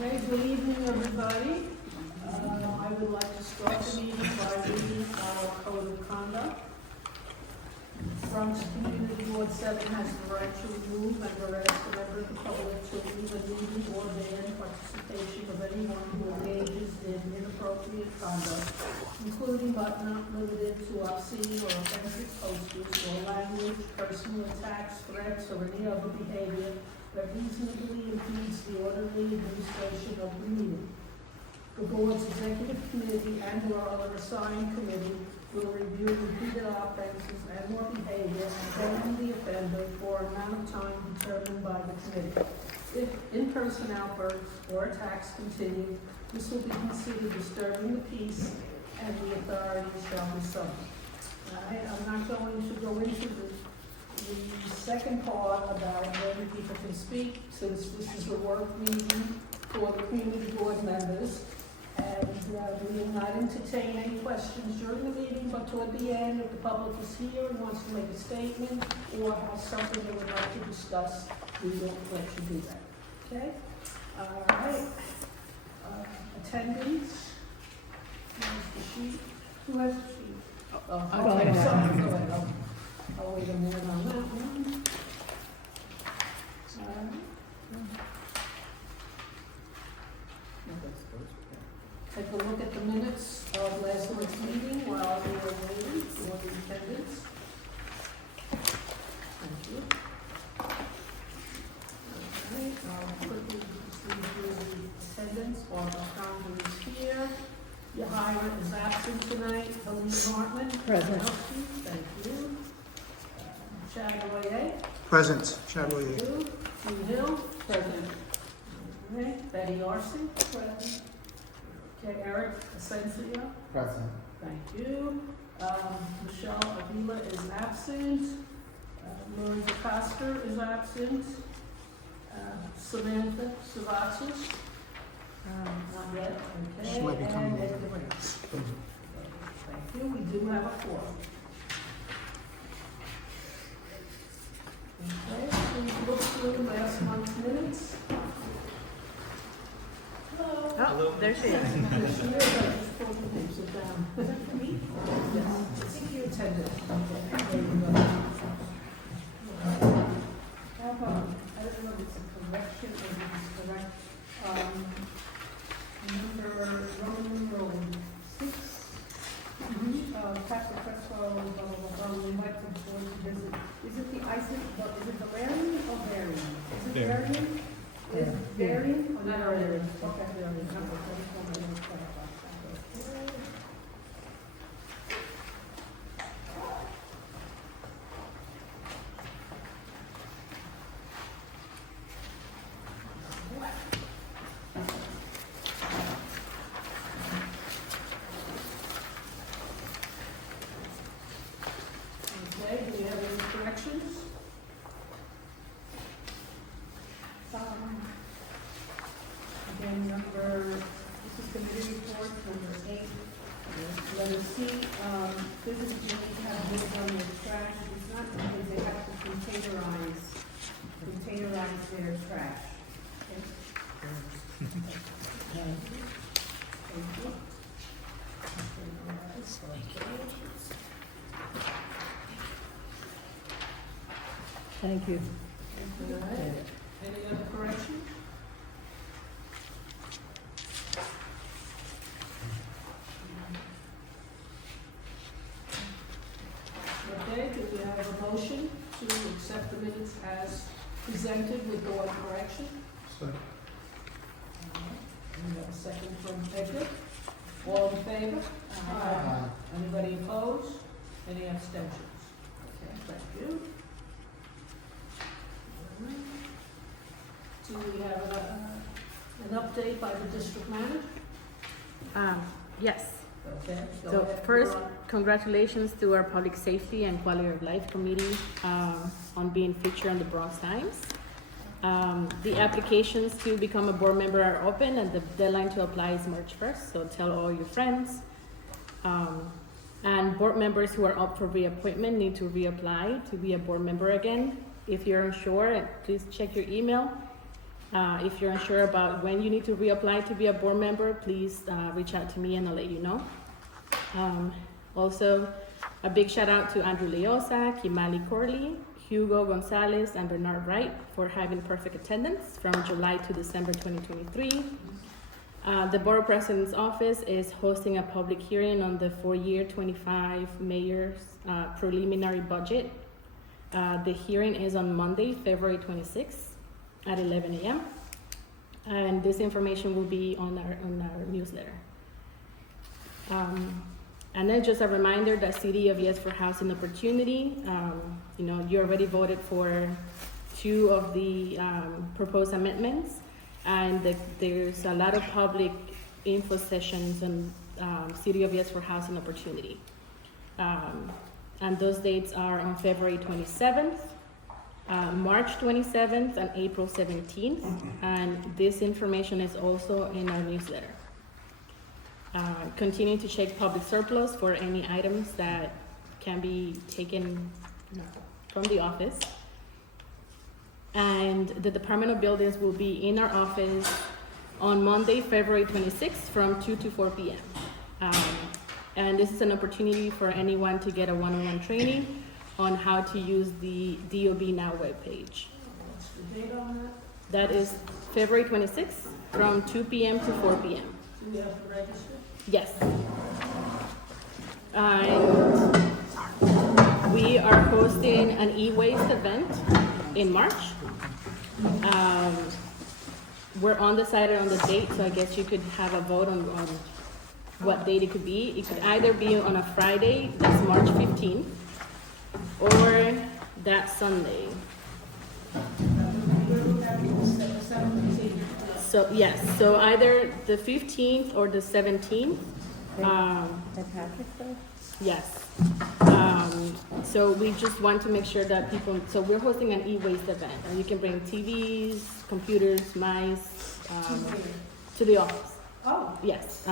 Okay, good evening, everybody. I would like to start the meeting by reading our code of conduct. Bronx Community Board 7 has the right to remove and whereas the member of the public to leave a meeting or ban participation of anyone who engages in inappropriate conduct, including but not limited to obscene or offensive posters or language, personal attacks, threats, or any other behavior that reasonably impedes the orderly administration of the meeting. The board's executive committee and or other assigned committee will review repeated offenses and or behavior and ban the offender for an amount of time determined by the committee. If in-person outbursts or attacks continue, this will be considered disturbing the peace and the authorities shall be summoned. I'm not going to go into the second part about whether people can speak, since this is a work meeting for the community board members. And we will not entertain any questions during the meeting, but toward the end, if the public is here and wants to make a statement or has something they would like to discuss, we will let you do that. Okay? All right. Attendance. Here's the sheet. Who has the sheet? Okay, sorry. Go ahead. I'll wait a minute on that one. Take a look at the minutes of last week's meeting while we were waiting for the attendance. Thank you. Okay, I'll quickly just read through the attendance. Barbara Condon is here. Yahira is absent tonight. Helene Hartman. Present. Thank you. Chad Boyer. Present, Chadwell. Thank you. Jean Hill. Present. Okay, Betty Arce. Present. Okay, Eric Asensio. Present. Thank you. Michelle Avila is absent. Lorenzo Coster is absent. Samantha Savatsas. Not yet, okay. She might be coming And later. Ed Grant. Thank you. We do have a quorum. Okay, please look through last month's minutes. Hello. Oh, there she is. There she is. I just pulled your name, sit down. Is that for me? Yes. I think you attended. Okay, there you go. How about, I don't know if it's a correction or if it's correct. Number Roman numeral 6. Pastor Crespo, blah, blah, blah, we invite the board to visit. Is it the Isaac, is it Valerian or Varian? Is it Varian? Is Varian or not Varian? Okay, Varian. Okay, do we have any corrections? Again, this is committee report, number 8. Letter C, physically have lids on their trash. It's not because they have to containerize their trash. Okay? Thank you. Thank you. All right. Any other corrections? Okay, do we have a motion to accept the minutes as presented with the one correction? We have a second from Edgar. All in favor? Aye. Anybody opposed? Any abstentions? Okay, thank you. Do we have an update by the district manager? Yes. Okay. go So ahead. first, congratulations to our Public Safety and Quality of Life Committee on being featured on the Bronx Times. The applications to become a board member are open and the deadline to apply is March 1st, so tell all your friends. And board members who are up for reappointment need to reapply to be a board member again. If you're unsure, please check your email. If you're unsure about when you need to reapply to be a board member, please reach out to me and I'll let you know. Also, a big shout out to Andrew Leosa, Kimali Corley, Hugo Gonzalez, and Bernard Wright for having perfect attendance from July to December 2023. The Borough President's Office is hosting a public hearing on the 4-year 25 mayor's preliminary budget. The hearing is on Monday, February 26th at 11 a.m. And this information will be on our newsletter. And then just a reminder that City of Yes for Housing Opportunity, you already voted for 2 of the proposed amendments, and there's a lot of public info sessions on City of Yes for Housing Opportunity. And those dates are on February 27th, March 27th, and April 17th. And this information is also in our newsletter. Continue to check public surplus for any items that can be taken from the office. And the Department of Buildings will be in our office on Monday, February 26th from 2 to 4 p.m. And this is an opportunity for anyone to get a one-on-one training on how to use the DOB Now webpage. What's the date on that? That is February 26th from 2 p.m. to 4 p.m. Do we have to register? Yes. And we are hosting an e-waste event in March. We're undecided on the date, so I guess you could have a vote on what date it could be. It could either be on a Friday, that's March 15th, or that Sunday. So yes, so either the 15th or the 17th. Yes. So we just want to make sure that people, so we're hosting an e-waste event, and you can bring TVs, computers, mice, to the office. Oh. Yes.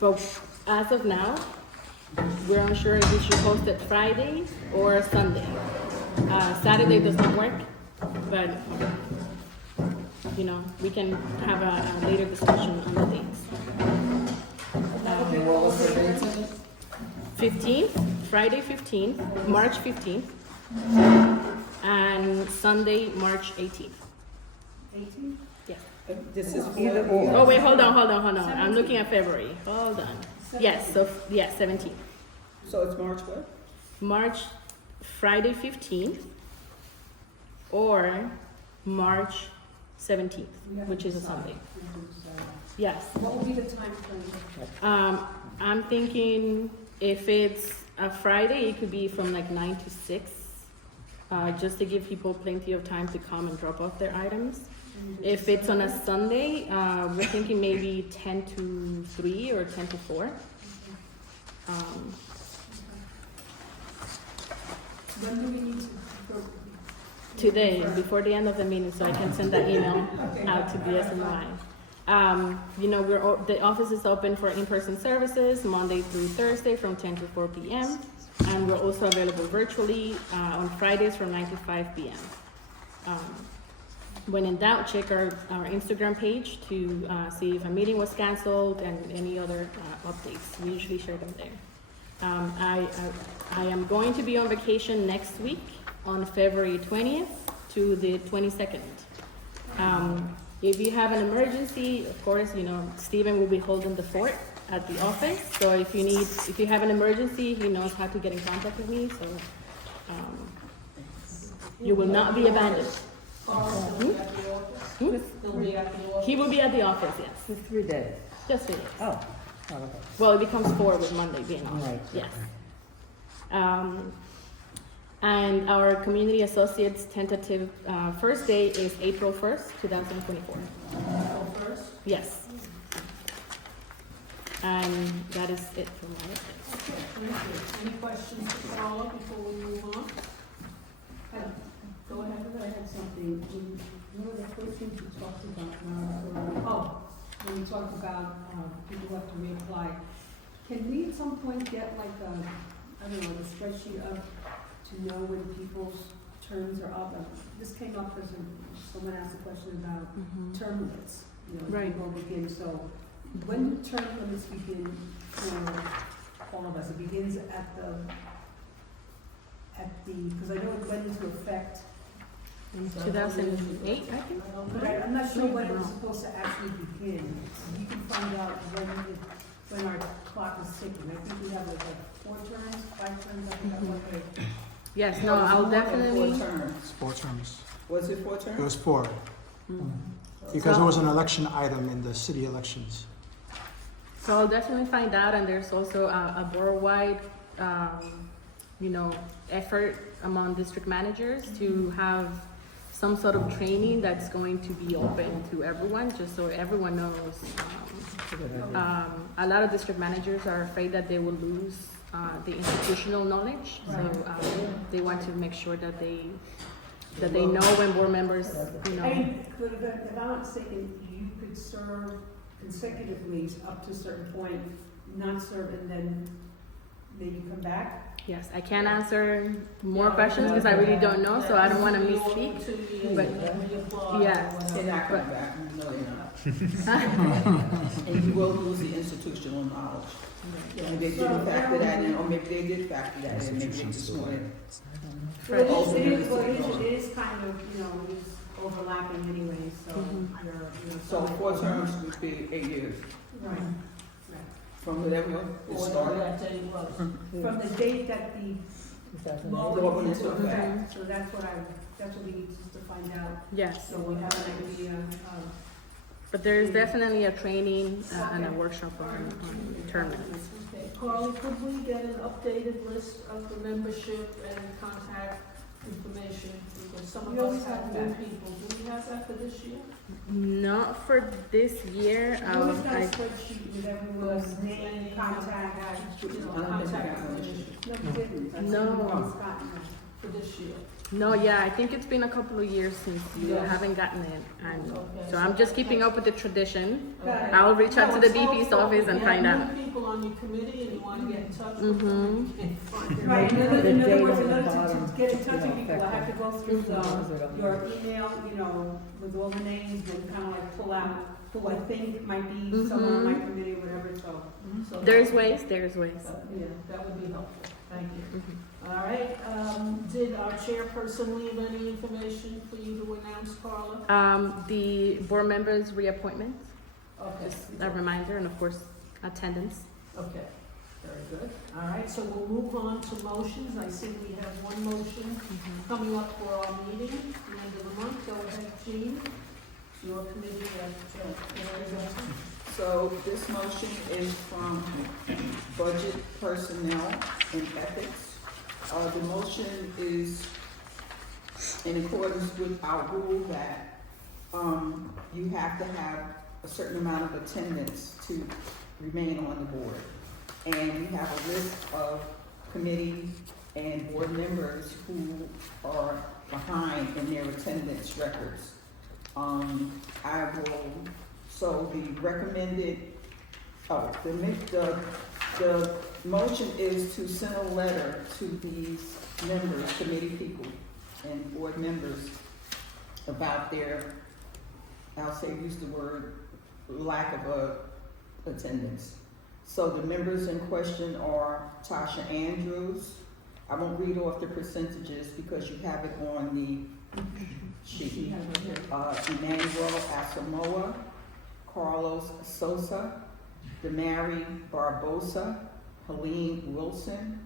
But as of now, we're unsure if we should host it Friday or Sunday. Saturday does not work, but we can have a later discussion on the dates. 15th, Friday 15th, March 15th, and Sunday, March 18th. 18? Yeah. This is either or. Oh wait, hold on. I'm looking at February. Hold on. Yes, 17th. So it's March what? March, Friday 15th, or March 17th, which is a Sunday. Yes. What will be the time frame? I'm thinking if it's a Friday, it could be from like 9 to 6, just to give people plenty of time to come and drop off their items. If it's on a Sunday, we're thinking maybe 10 to 3 or 10 to 4. When do we need to? Today, before the end of the meeting, so I can send that email out to BSNY. The office is open for in-person services Monday through Thursday from 10 to 4 p.m. And we're also available virtually on Fridays from 9 to 5 p.m. When in doubt, check our Instagram page to see if a meeting was canceled and any other updates. We usually share them there. I am going to be on vacation next week on February 20th to the 22nd. If you have an emergency, of course, Stephen will be holding the fort at the office. So if you have an emergency, he knows how to get in contact with me. So you will not be abandoned. He will be at the office, yes. For 3 days. Just 3 days. Oh, okay. Well, it becomes 4 with Monday being off. Right. Yes. And our community associates tentative first day is April 1st, 2024. April 1st? Yes. And that is it for my update. Okay, thank you. Any questions to follow before we move on? Go ahead. I had something, one of the first things you talked about, when you talked about people who have to reapply, can we at some point get like a spreadsheet of, to know when people's terms are up. This came up because someone asked a question about term limits. You know, Right. people begin, so when do term limits begin for all of us? It begins at the, because I know it went into effect. In 2008, I think. But I'm not sure when it was supposed to actually begin. You can find out when our clock is ticking. I think we have like 4 terms, 5 terms, I forgot what they. Yes, no, I'll definitely. 4 terms. It's 4 terms. Was it 4 It terms? was 4, because it was an election item in the city elections. So I'll definitely find out, and there's also a board-wide, effort among district managers to have some sort of training that's going to be open to everyone, just so everyone knows. A lot of district managers are afraid that they will lose the institutional knowledge, so they want to make sure that they know when board members, I mean, if I'm not mistaken, you could serve consecutively up to a certain point, not serve, and then you come back? Yes, I can't answer more questions because I really don't know, so I don't want to misspeak. But yeah, They're not coming back, no, they're not. And you will lose the institutional knowledge. Maybe they didn't factor that in, or maybe they did factor that in, maybe they just wanted. Well, it is kind of, it is overlapping anyway, so you're. So 4 terms would be 8 years, Right. from whatever it started. From the date that the law Law went went into into effect, so that's what we need to find out, yes. so we have an idea of. But there is definitely a training and a workshop on term limits. Okay, Carly, could we get an updated list of the membership and contact information? Because some of us have new people. Do we have that for this year? Not for this year. We always got a spreadsheet with everyone's name, contact, Contact information No, we didn't. That's No. what we've gotten. for this year. No, yeah, I think it's been a couple of years since you Yes. haven't gotten it, and Okay. so I'm just keeping up with the tradition. Okay. I'll reach out to the No, it's VP's helpful. office and If find you out. have new people on your committee and you want to get in touch with them, you can find them. Right, in The other date words, at in the order bottom to get in touch with will people, I affect have to it. go through Mhm. your email, with all the names, and kind of like pull out who I think might be someone on my committee, whatever, so. There's ways. Yeah, that would be helpful, thank you. Mhm. All right, did our chairperson leave any information for you to announce, Carla? The board members' reappointments, Okay. just a reminder, and of course, attendance. Okay, very good. All right, so we'll move on to motions. I see we have one motion coming up for our meeting at the end of the month. Go ahead, Jean. It's your committee that, So this motion is from Budget, Personnel, and Ethics. The motion is in accordance with our rule that you have to have a certain amount of attendance to remain on the board. And we have a list of committee and board members who are behind in their attendance records. So the recommended, the motion is to send a letter to these members, committee people and board members about their, I'll say, use the word, lack of attendance. So the members in question are Tasha Andrews. I won't read off the percentages because you have it on the sheet. Emmanuel Asamoah, Carlos Sosa, Damari Barbosa, Helene Wilson,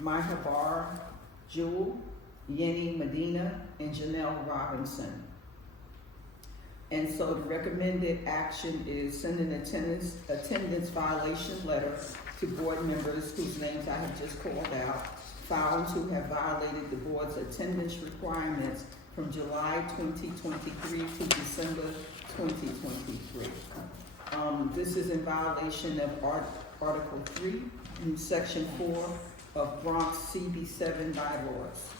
Mahabar Jewel, Yenny Medina, and Janelle Robinson. And so the recommended action is send an attendance violation letter to board members whose names I have just called out, found to have violated the board's attendance requirements from July 2023 to December 2023. This is in violation of Article 3 in Section 4 of Bronx CB7 bylaws.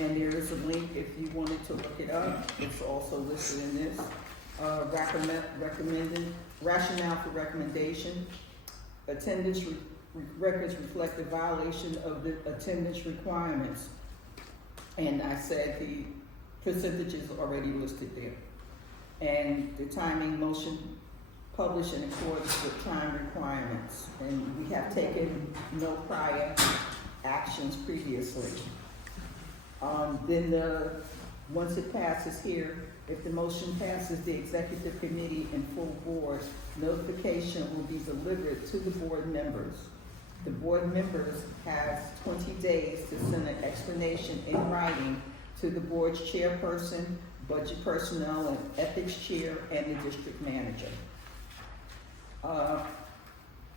And there is a link if you wanted to look it up. It's also listed in this. Recommended rationale for recommendation. Attendance records reflect the violation of the attendance requirements And I said the percentages already listed there. And the timing motion published in accordance with time requirements. And we have taken no prior actions previously. Once it passes here, if the motion passes the executive committee and full board, notification will be delivered to the board members. The board members have 20 days to send an explanation in writing to the board's chairperson, budget personnel, and ethics chair, and the district manager.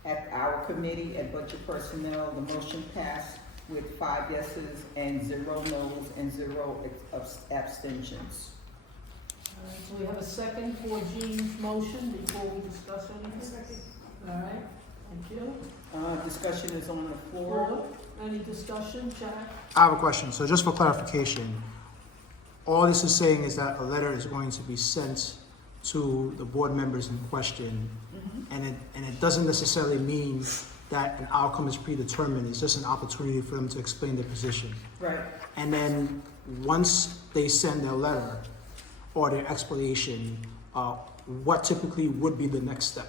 At our committee, at budget personnel, the motion passed with 5 yeses and 0 noes and 0 abstentions. All right, so we have a second for Jean's motion before we discuss anything? All right, thank you. Discussion is on the floor. Any discussion, Jack? I have a question. So just for clarification, all this is saying is that a letter is going to be sent to the board members in question, and it doesn't necessarily mean that an outcome is predetermined. It's just an opportunity for them to explain their position. Right. And then once they send their letter or their explanation, what typically would be the next step?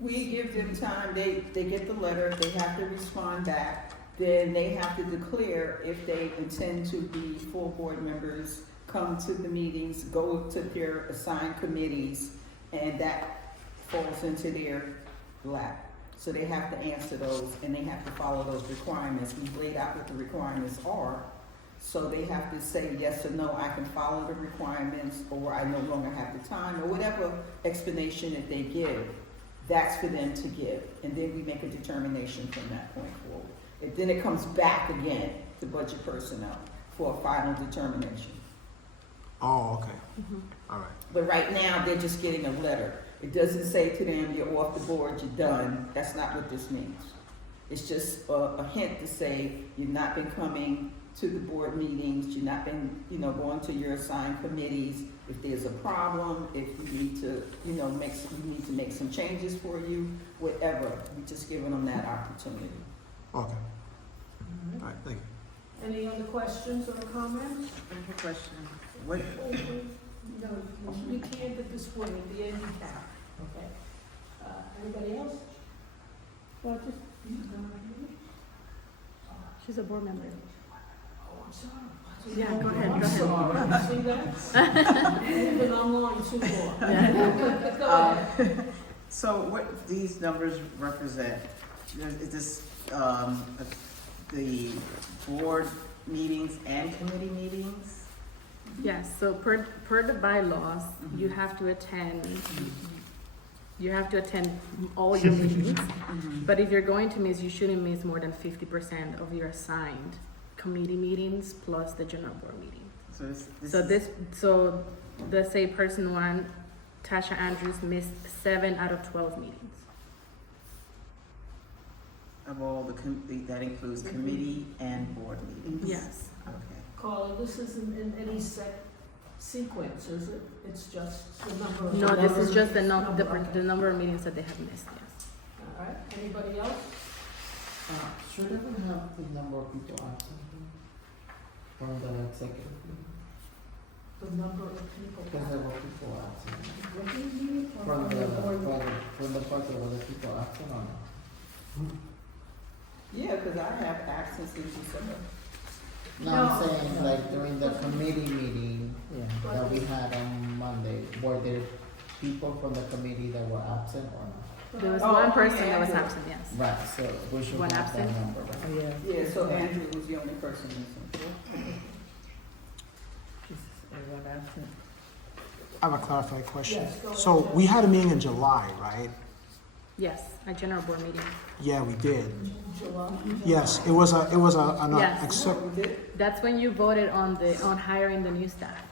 We give them time, they get the letter, they have to respond back, then they have to declare if they intend to be full board members, come to the meetings, go to their assigned committees, and that falls into their lap. So they have to answer those, and they have to follow those requirements. We've laid out what the requirements are, so they have to say yes or no, I can follow the requirements, or I no longer have the time, or whatever explanation that they give. That's for them to give, and then we make a determination from that point forward. And then it comes back again to budget personnel for a final determination. Oh, okay. All right. But right now, they're just getting a letter. It doesn't say to them, you're off the board, you're done. That's not what this means. It's just a hint to say, you've not been coming to the board meetings, you've not been, going to your assigned committees. If there's a problem, if you need to, make some changes for you, whatever. We're just giving them that opportunity. Okay. All right, thank you. Any other questions or comments? I have a question. What, No, you can't at this point, at the end you can. Okay. Anybody else? Well, just. She's a board member. Oh, I'm sorry. Yeah, go ahead, I'm go ahead. sorry. See that? Moving online too far. Go ahead. so what these numbers represent, is this, the board meetings and committee meetings? Yes, so per the bylaws, you have to attend, all your meetings. But if you're going to miss, you shouldn't miss more than 50% of your assigned committee meetings plus the general board meeting. So let's say person 1, Tasha Andrews, missed 7 out of 12 meetings. Of all that includes committee and board meetings? Yes. Okay. Carla, this isn't in any sequence, is it? It's just the number of. No, this is just the number of meetings that they have missed, yes. All right, anybody else? Should we have the number of people absent from the executive meeting? The number of people. Because there were people absent. What do you mean? From the budget, were the people absent or not? Yeah, because I have absence in December. No, I'm saying like during the committee meeting that we had on Monday, were there people from the committee that were absent or not? There was Oh, one person yeah, that was yeah. absent, yes. Right, so we should One have absent? that number, right? Yeah, so Andrew was the only person missing. I have a clarified question. Yes, go ahead. So we had a meeting in July, right? Yes, a general board meeting. Yeah, we did. July. Yes, it was an Yes. except, We did? That's when you voted on hiring the new staff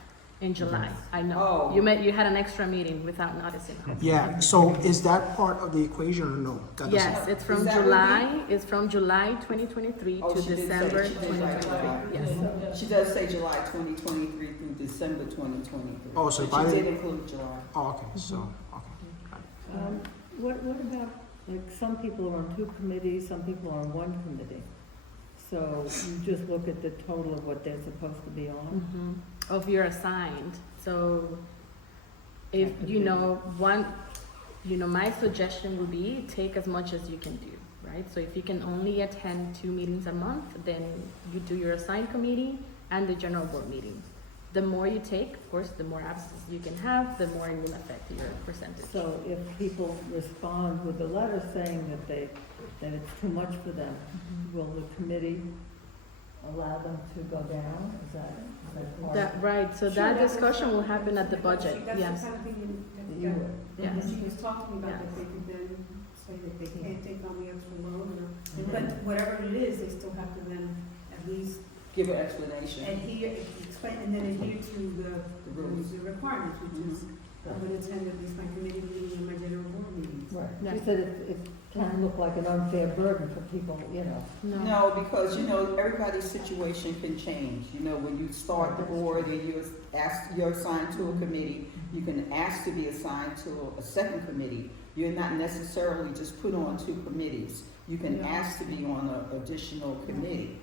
in July. I know. Oh. You had an extra meeting without noticing. yeah, so is that part of the equation or no? That doesn't- Yes, it's from Is that what July, it's from July 2023 Oh, to she did say- December she did say 2023. July. Yes. She does say July 2023 through December 2023. Oh, so if I But she did didn't- include July. Oh, okay, so, okay. What about, like, some people are on 2 committees, some people are on 1 committee? So you just look at the total of what they're supposed to be on? Of your assigned. So if, you know, my suggestion would be take as much as you can do, right? So if you can only attend 2 meetings a month, then you do your assigned committee and the general board meeting. The more you take, of course, the more absences you can have, the more it will affect your percentage. So if people respond with a letter saying that it's too much for them, will the committee allow them to go down? Is that part? Right, so Sure, that was, discussion will happen at the budget, That's yes. the kind of thing That you would? Yes. that she was talking about, Yes. that they could then say that they can't take on the extra load, but whatever it is, they still have to then at least Give an explanation. explain, and then adhere to The rules. the requirements, which is, I would attend at least my committee meeting and my general board meetings. Right, Yeah. you said it can look like an unfair burden for people, you know. No, because, you know, everybody's situation can change. You know, when you start the board and you're assigned to a committee, you can ask to be assigned to a second committee. You're not necessarily just put on 2 committees. You can ask to be on an additional committee.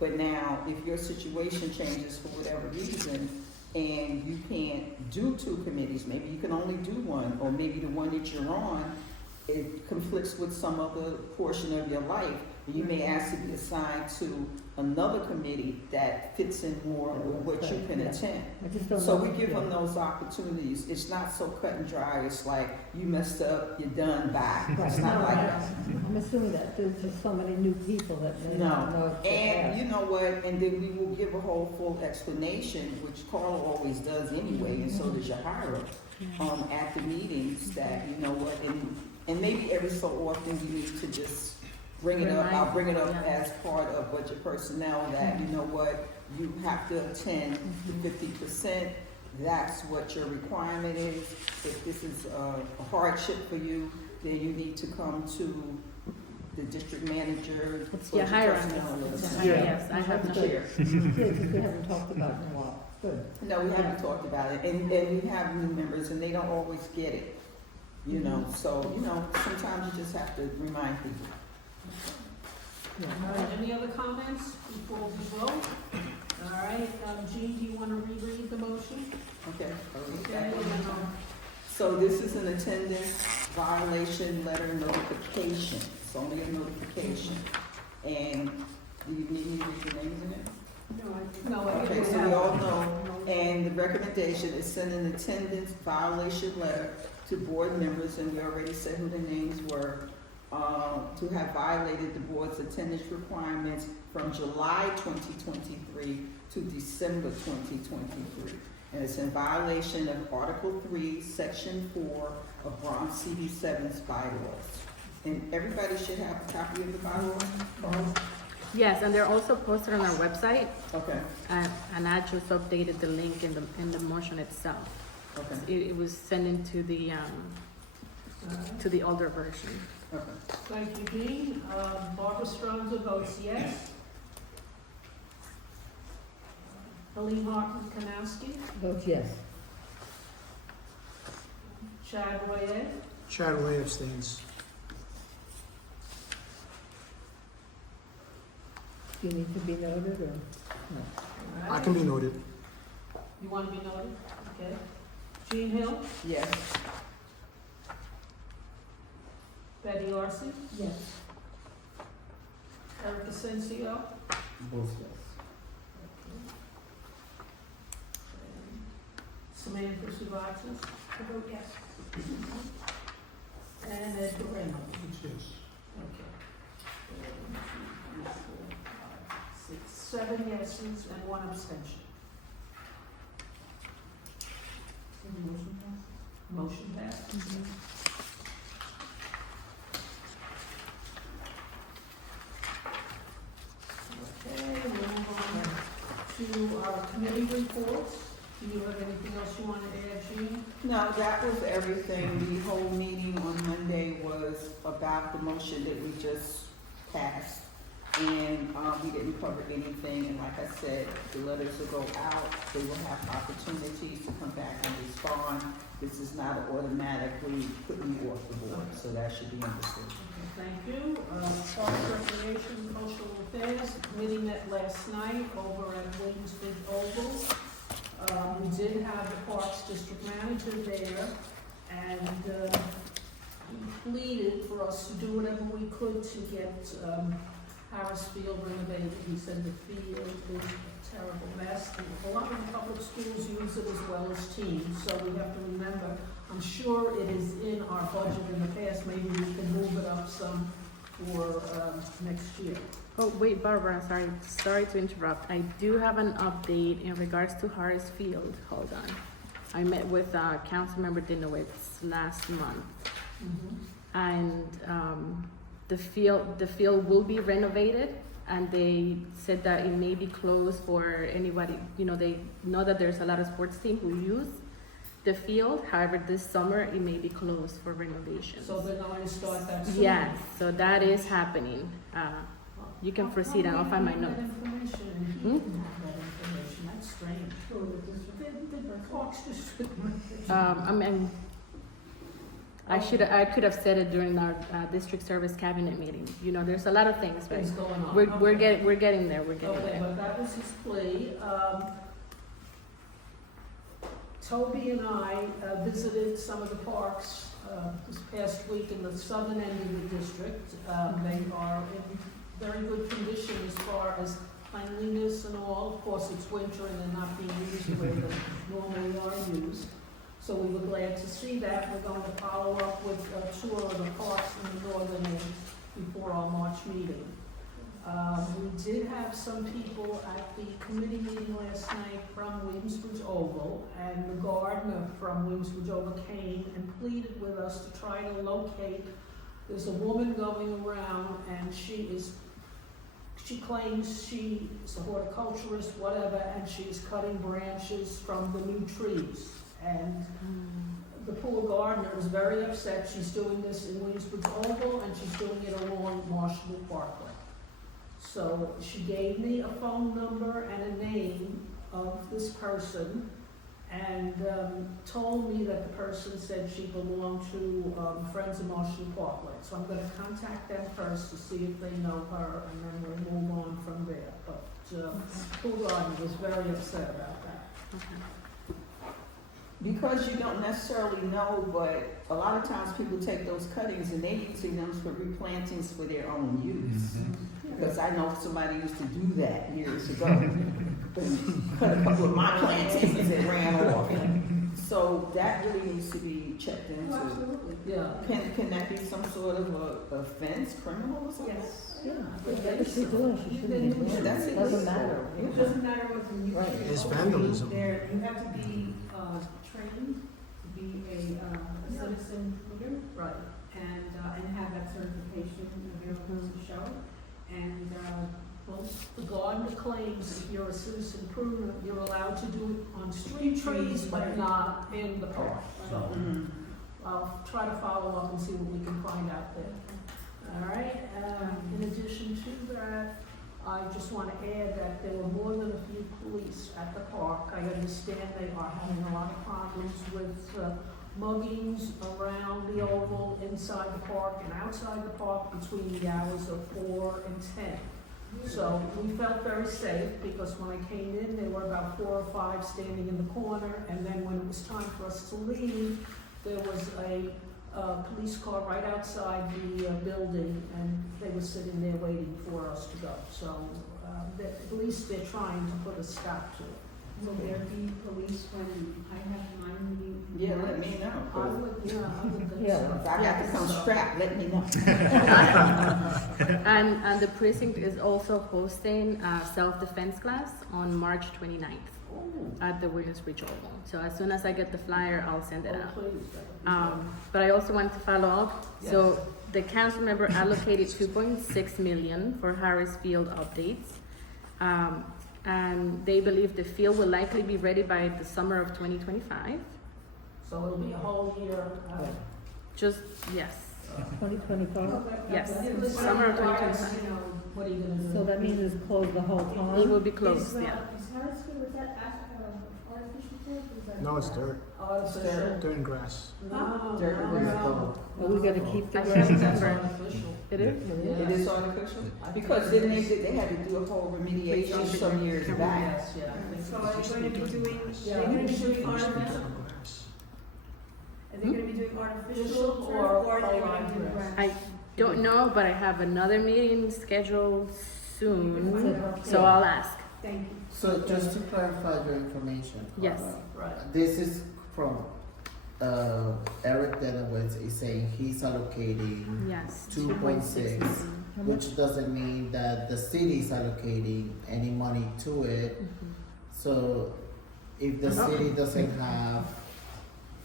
But now, if your situation changes for whatever reason, and you can't do 2 committees, maybe you can only do 1, or maybe the one that you're on, it conflicts with some other portion of your life, you may ask to be assigned to another committee that fits in more with what you can attend. I just don't So know. we give them those opportunities. It's not so cut and dry. It's like, you messed up, you're done, bye. It's not like that. I'm assuming that there's just so many new people that may not know. to And ask. you know what, and then we will give a whole full explanation, which Carla always does anyway, and so does Yahira, at the meetings, that, you know what, and maybe every so often we need to just bring it up. I'll bring it up as part of budget personnel, that, you know what, you have to attend the 50%. That's what your requirement is. If this is a hardship for you, then you need to come to the district manager. It's budget Yahira. personnel list. Yahira, yes, I have no. Chair. Good, 'cause we haven't talked about it in a while. Good. No, we haven't talked about it, and we have new members, and they don't always get it, you know, so, you know, sometimes you just have to remind people. All right, any other comments before we vote? All right, Jean, do you want to reread the motion? Okay. Okay, and then, So this is an attendance violation letter notification, it's only a notification, and do you need me to read the names again? no, Okay, so we all know, and the recommendation is send an attendance violation letter to board members, and we already said who the names were, to have violated the board's attendance requirements from July 2023 to December 2023. And it's in violation of Article 3, Section 4 of Bronx CD7's bylaws. And everybody should have a copy of the bylaws, Carl? Yes, and they're also posted on our website, Okay, and I just updated the link in the motion itself. okay, It was sent into the older version. okay. Thank you, Jean. Barbara Stronza votes yes. Helene Hartman Kanowski, Vote yes. Chad Royer, Chad Ray abstains. Do you need to be noted or? I can be noted. you want to be noted? Okay. Jean Hill, Yes. Betty Larson, Yes. Eric Asensio, Both yes. Samantha Suvatsis, I vote yes. and Ed Moreno. Yes. Okay. 1, 2, 3, 4, 5, 6, 7 yeses and 1 abstention. Motion passed. Okay, move on to our committee reports. Do you have anything else you want to add, Jean? No, that was everything. The whole meeting on Monday was about the motion that we just passed. And, we didn't cover anything, and like I said, the letters will go out, they will have opportunities to come back and respond. This is not automatically putting you off the board, so that should be understood. Thank you. Parks, Recreation, and Cultural Affairs, the committee met last night over at Williamsburg Oval. We did have the Parks District Manager there, and he pleaded for us to do whatever we could to get Harris Field renovated. He said the field is a terrible mess. And a lot of the public schools use it as well as teams, so we have to remember, I'm sure it is in our budget in the past, maybe we can move it up some for next year. Oh, wait, Barbara, sorry to interrupt. I do have an update in regards to Harris Field. Hold on. I met with Councilmember Dinowitz last month, and the field will be renovated, and they said that it may be closed for anybody, they know that there's a lot of sports teams who use the field. However, this summer it may be closed for renovation. So they're going to start that soon? Yes, so that is happening. You can proceed, and I'll find my notes. That's strange. The Parks District. I could have said it during our district service cabinet meeting. There's a lot of things, right? Things going on. We're getting there. We're getting Okay, there. but that was his plea. Toby and I visited some of the parks this past week in the southern end of the district. They are in very good condition as far as cleanliness and all. Of course, it's winter and they're not being used the way they normally are used. So we were glad to see that. We're going to follow up with a tour of the parks in the northern end before our March meeting. We did have some people at the committee meeting last night from Williamsburg Oval, and the gardener from Williamsburg Oval came and pleaded with us to try to locate. There's a woman going around, and she claims she is a horticulturist, whatever, and she's cutting branches from the new trees. And the poor gardener is very upset. She's doing this in Williamsburg Oval, and she's doing it along Marshall Parkway. So she gave me a phone number and a name of this person, and told me that the person said she belonged to Friends of Marshall Parkway. So I'm going to contact them first to see if they know her, and then we'll move on from there. But poor gardener was very upset about that. Okay. Because you don't necessarily know, but a lot of times people take those cuttings and they're using them for replantings for their own use. Because I know somebody used to do that years ago. Cut a couple of my plantains and ran off. So that really needs to be checked into. Absolutely. Yeah. Can that be some sort of a offense, criminal or something? Yes. Yeah, whatever she's doing, she shouldn't be doing. That's It it. doesn't matter. It doesn't matter what you. Right. It's vandalism. There, you have to be, trained to be a citizen leader Right. and have that certification available to show. And, Well, the gardener claims if you're a citizen pruner, you're allowed to do it on street trees, but not in the park. So Mhm. I'll try to follow up and see what we can find out there. All right, in addition to that, I just want to add that there were more than a few police at the park. I understand they are having a lot of problems with muggings around the oval, inside the park and outside the park between the hours of 4 and 10. So we felt very safe because when I came in, there were about 4 or 5 standing in the corner, and then when it was time for us to leave, there was a police car right outside the building, and they were sitting there waiting for us to go. So at least they're trying to put a stop to it. will there be police when I have my meeting? Yeah, let me know. I would think Yeah. so. If I got to come strapped, let me know. And the precinct is also hosting a self-defense class on March 29th at the Williamsburg Oval. So as soon as I get the flyer, I'll send it Oh, out. please, that would be great. But I also want to follow up. So the council member allocated 2.6 million for Harris Field updates. And they believe the field will likely be ready by the summer of 2025. So it'll be a whole year. Yes. 2025? Yes. Listen, Summer of otherwise, 2025. you know, what are you gonna do? So that means it's closed the whole It time? will be closed, yeah. Is Harrisburg, was that artificial No, it's dirt, Artificial. dirt and grass. No, Dirt no, and no. Are we gonna keep the I grass? think That's Right. artificial. It is? It is artificial? Because then they had to do a whole remediation some years back. Yes, yeah, I think So are they going to be doing, Yeah. they're gonna be doing Dirt artificial, and grass. are they gonna be doing artificial Artificial turf or or are they gonna do grass? grass? I don't know, but I have another meeting scheduled soon, so I'll ask. Thank you. So just to clarify your information. Yes. Carla, Right. This is from, Eric Denowitz is saying he's allocating Yes. 2.6, million. which doesn't mean that the city is allocating any money to it. Mhm. So if the city doesn't have,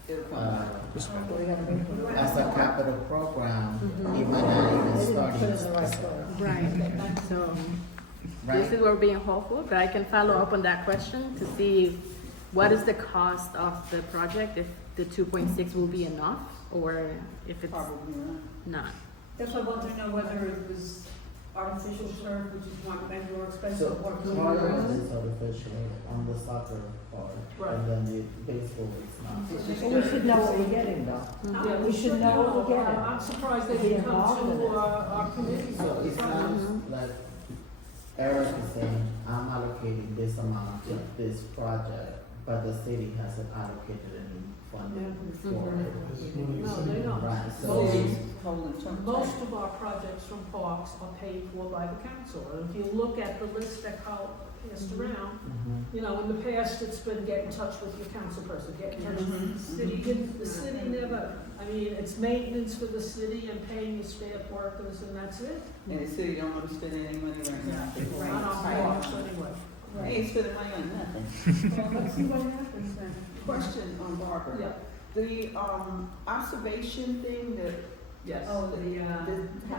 It'll come uh, back. This way. We gotta make it- as a capital program, Mhm. it might not even They start didn't put in it in the right December, place. Right, so this is right? where we're being hopeful, but I can follow up on that question to see what is the cost of the project, if the 2.6 will be enough, or if it's Probably not. not. That's why I wanted to know whether it was artificial turf, which is more, maybe more So expensive, or part of grass. it is artificial on the soccer part, Right. and then the baseball is not. Well, we should know what we're getting though. Yeah, We should know what we're getting. I'm surprised they Be didn't come involved in to it. our committee. So it sounds like Eric is saying, I'm allocating this amount to this project, but the city hasn't allocated any funding for it. No, they don't. Right, So so it's holding some. Most of our projects from parks are paid for by the council, and if you look at the list that Carl passed around, Mhm. you know, in the past, it's been get in touch with your council person, get in touch with the city. The city never, I mean, it's maintenance for the city and paying your staff workers, and that's it. And the city don't want to spend any money right now. Not on parks anyway. They ain't spending money on nothing. Well, let's see what happens then. Question on Barbara. Yeah, The, observation thing, yes. Oh, the,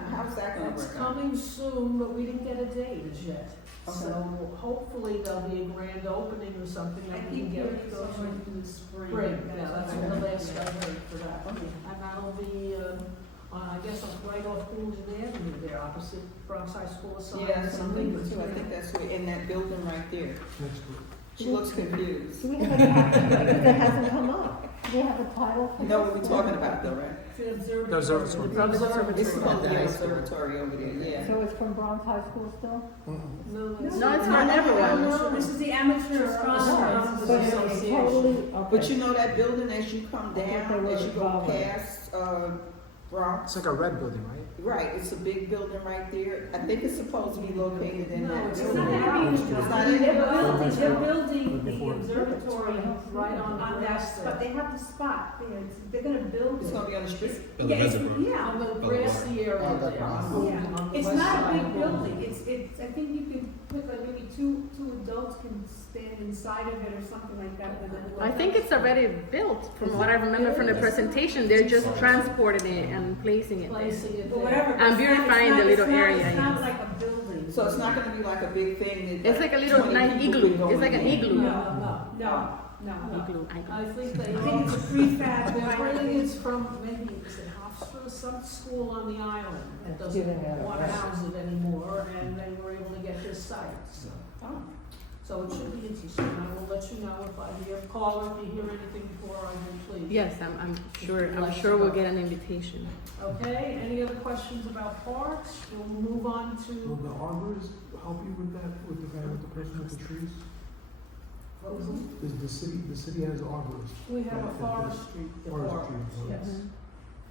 how's that gonna It's work out? coming soon, but we didn't get a date as yet. Okay. So hopefully there'll be a grand opening or something I that we can think get you're it going. somewhere in the spring. Spring, yeah, that's Okay. the last I heard for that. Okay. And that'll be, I guess, right off Coolidge Avenue there, opposite Bronx High School or something. Yeah, that's what I'm thinking too. I think that's where, in that building right there. Next to it. She looks confused. Do we have a title? Because it hasn't come up. Do we have a title? for You know this? what we're talking about though, right? The observatory. The observatory. The observatory. It's supposed to be an observatory over there, yeah. So it's from Bronx High School still? No, No, it's not for everyone. No, this is the amateur astronomers. But it's Association. totally, But okay. you know that building as you come I thought they down, were as you go involved. past, Bronx? It's like a red building, right? Right, it's a big building right there. I think it's supposed to be located in No, that it's building. not happening. It's not in They're there? building the observatory right on the On grass that, but there. they have the spot there, they're gonna build It's it. gonna be on the street? Yeah, it's, yeah. On the grassy area On the there. grass. on the It's west not a side. big building, it's, I think you can put like maybe two adults can stand inside of it or something like that. with it. I think it's already built, from what I remember from the presentation, they're just transporting it and placing it there. Placing it But there. whatever. I'm beautifying the little area, It's not yes. like a building. So it's not gonna be like a big thing that. It's like a little 20 nice people igloo. can go It's like in an there. igloo. No, no. Igloo, I igloo. think they, I think it's a prefab they're kind of bringing thing. it from, maybe, is it Hofstra, some school on the island that That's giving doesn't it a want to rest. house it anymore, and they were able to get this site, so. Oh. So it should be interesting, I will let you know if I hear, call if you hear anything before I do, please. Yes, I'm sure we'll get an invitation. Okay, any other questions about parks? We'll move on Will to, the arbors help you with that, with the guy, with the person with the trees? what was it? Is the city has arbors? We have a Right, forestry Forestry, department, yes.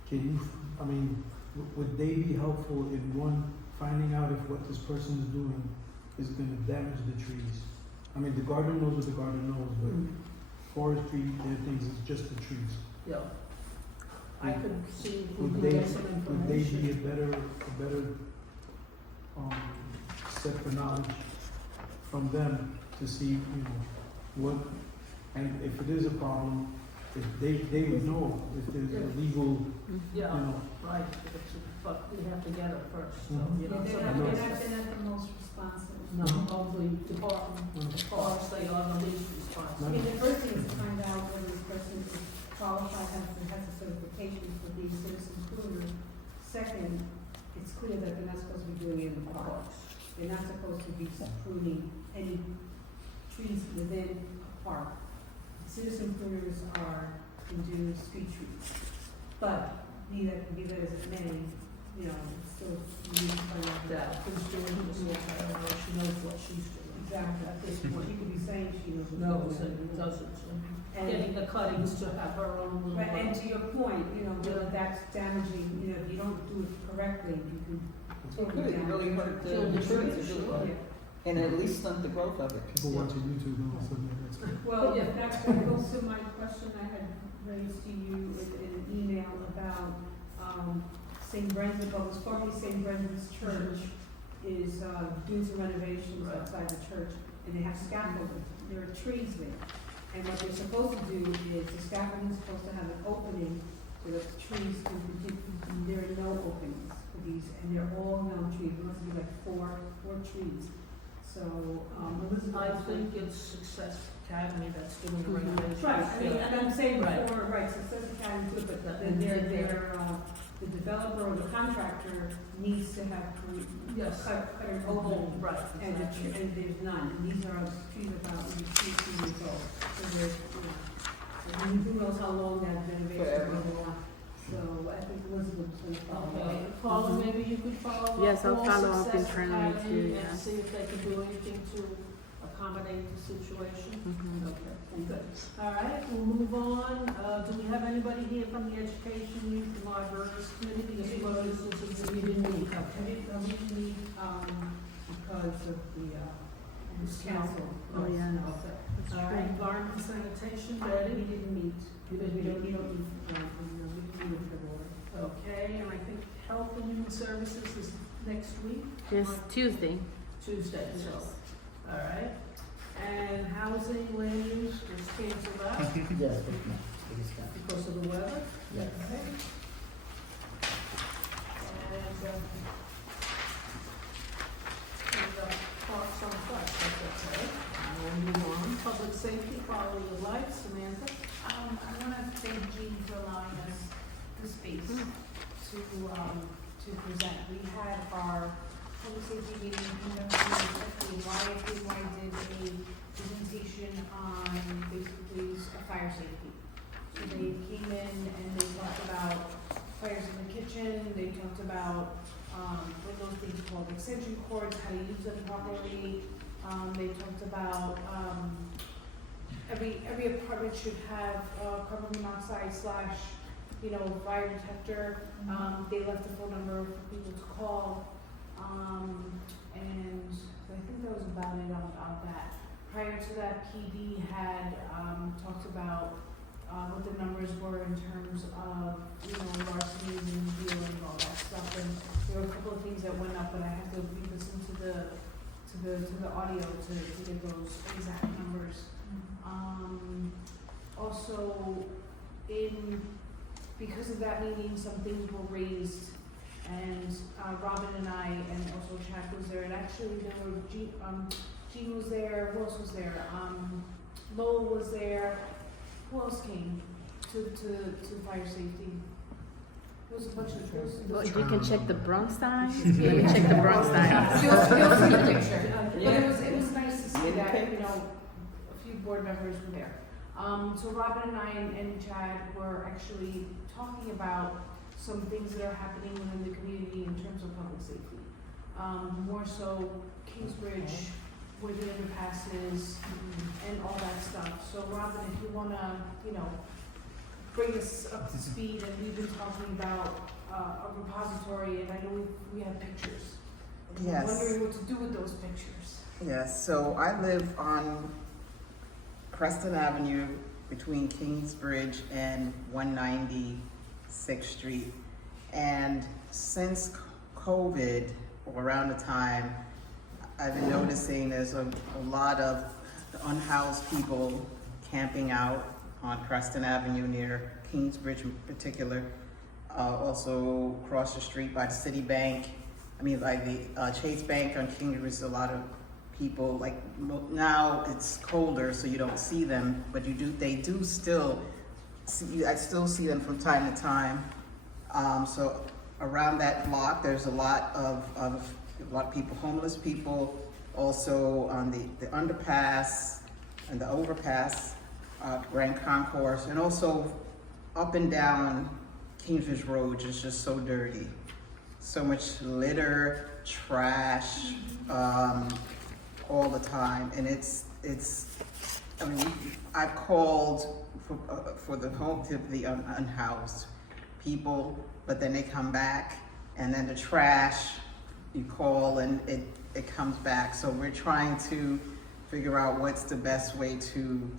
Can you, I mean, would they be helpful in one, finding out if what this person is doing is gonna damage the trees? I mean, the garden knows what the garden knows, but forestry, their things is just the trees. Yeah. I could see if we Would can they, get some would they information. be a better, set for knowledge from them to see, you know, what, and if it is a problem, if they would know if there's a legal, you Yeah, know, right, but we have to get it first, so, Mhm. you know, They're so not, know. they're not the most responsive. no, of the department, of course, they are the least I responsible. mean, the first thing is to find out whether this person is qualified, has a certification for these citizen pruners. Second, it's clear that they're not supposed to be doing it in the park. They're not supposed to be pruning any trees within a park. citizen pruners can do street trees. But be that as it may, you know, still you need to find out That who's doing this, I don't know, she knows what she's doing. exactly At this point, She could be saying she knows what knows she's and doing. doesn't, and And- getting the cuttings to have her own little. Right, and to your point, you know, whether that's damaging, you know, if you don't do it correctly, you can It could really hurt Kill the the trees trees, to do sure. it, and at least stunt the growth of it. People watching YouTube and all of a sudden that's. Well, Yeah. that goes to my question I had raised to you in an email about, St. Brendan, what was formerly St. Brendan's Church is, doing some renovations Right. outside the church, and they have scaffolding, there are trees there. And what they're supposed to do is, the scaffolding is supposed to have an opening so that the trees can, there are no openings for these, and they're all young trees, there must be like four trees. So, Elizabeth. I think it's Success Academy that's doing the renovations. Right, I mean, and I'm saying Right. before, right, so Success Academy too, but then And the developer or the contractor needs to have Yes. cut an opening. Right, And exactly. and there's none, and these are trees about maybe 2 years old, so there's, you know, I mean, who knows how long that renovation Forever. will go on. So I think Elizabeth's gonna follow Okay, up. Paula, maybe you could follow up. Yes, I'll Paul, follow up Success internally Academy, too, yeah. And see if they can do anything to accommodate the situation. Mhm. Okay, good. All right, we'll move on. Do we have anybody here from the Education, Youth, and Libraries Committee? Because we didn't meet. We meet, because of the, council. Oh, yeah. Okay. That's All right, true. environment and sanitation, We Betty? didn't meet, because we don't meet, we didn't meet in February. Okay, and I think Health and Human Services is next week? Yes, Tuesday. Tuesday, so, all right. And housing, land use, is canceled out Yes, it is done. because of the weather. Yes. Okay. And Parks on Flex, that's okay. We'll move on. Public safety, quality of life, Samantha. I want to thank Jean for allowing us the space to present. We had our public safety meeting conducted in YFY did a presentation on basically fire safety. So they came in and they talked about fires in the kitchen, they talked about what those things called extension cords, how to use them properly. They talked about every apartment should have carbon monoxide / fire detector. They left a phone number for people to call. And I think that was about it on that. Prior to that, PD had talked about what the numbers were in terms of larceny and dealing and all that stuff. And there were a couple of things that went up, but I had to re-listen to the audio to get those exact numbers. Also, because of that meeting, some things were raised, and Robin and I, and also Chad was there, and actually there were Jean was there, who else was there? Lowell was there. Who else came to fire safety? It was a bunch of Well, girls. you can check the Bronx Times. Let me check the Bronx Times. You'll see the picture. But Yeah. it was nice to see Yeah, that, okay. a few board members were there. So Robin and I and Chad were actually talking about some things that are happening within the community in terms of public safety. More so Kingsbridge, where the underpass is, and all that stuff. So Robin, if you wanna, bring us up to speed, and we've been talking about a repository, and I know we have pictures. And we're Yes. wondering what to do with those pictures. Yes, so I live on Creston Avenue between Kingsbridge and 196th Street. And since COVID, or around the time, I've been noticing there's a lot of unhoused people camping out on Creston Avenue near Kingsbridge in particular. Also across the street by the City Bank, by the Chase Bank on Kingsbridge, there's a lot of people, now it's colder so you don't see them, but they do still see, I still see them from time to time. So around that block, there's a lot of people, homeless people, also on the underpass and the overpass. Grand Concourse, and also up and down Kingsbridge Road is just so dirty. So much litter, trash, all the time, and it's. I mean, I've called for the home to the unhoused people, but then they come back, and then the trash, you call and it comes back. So we're trying to figure out what's the best way to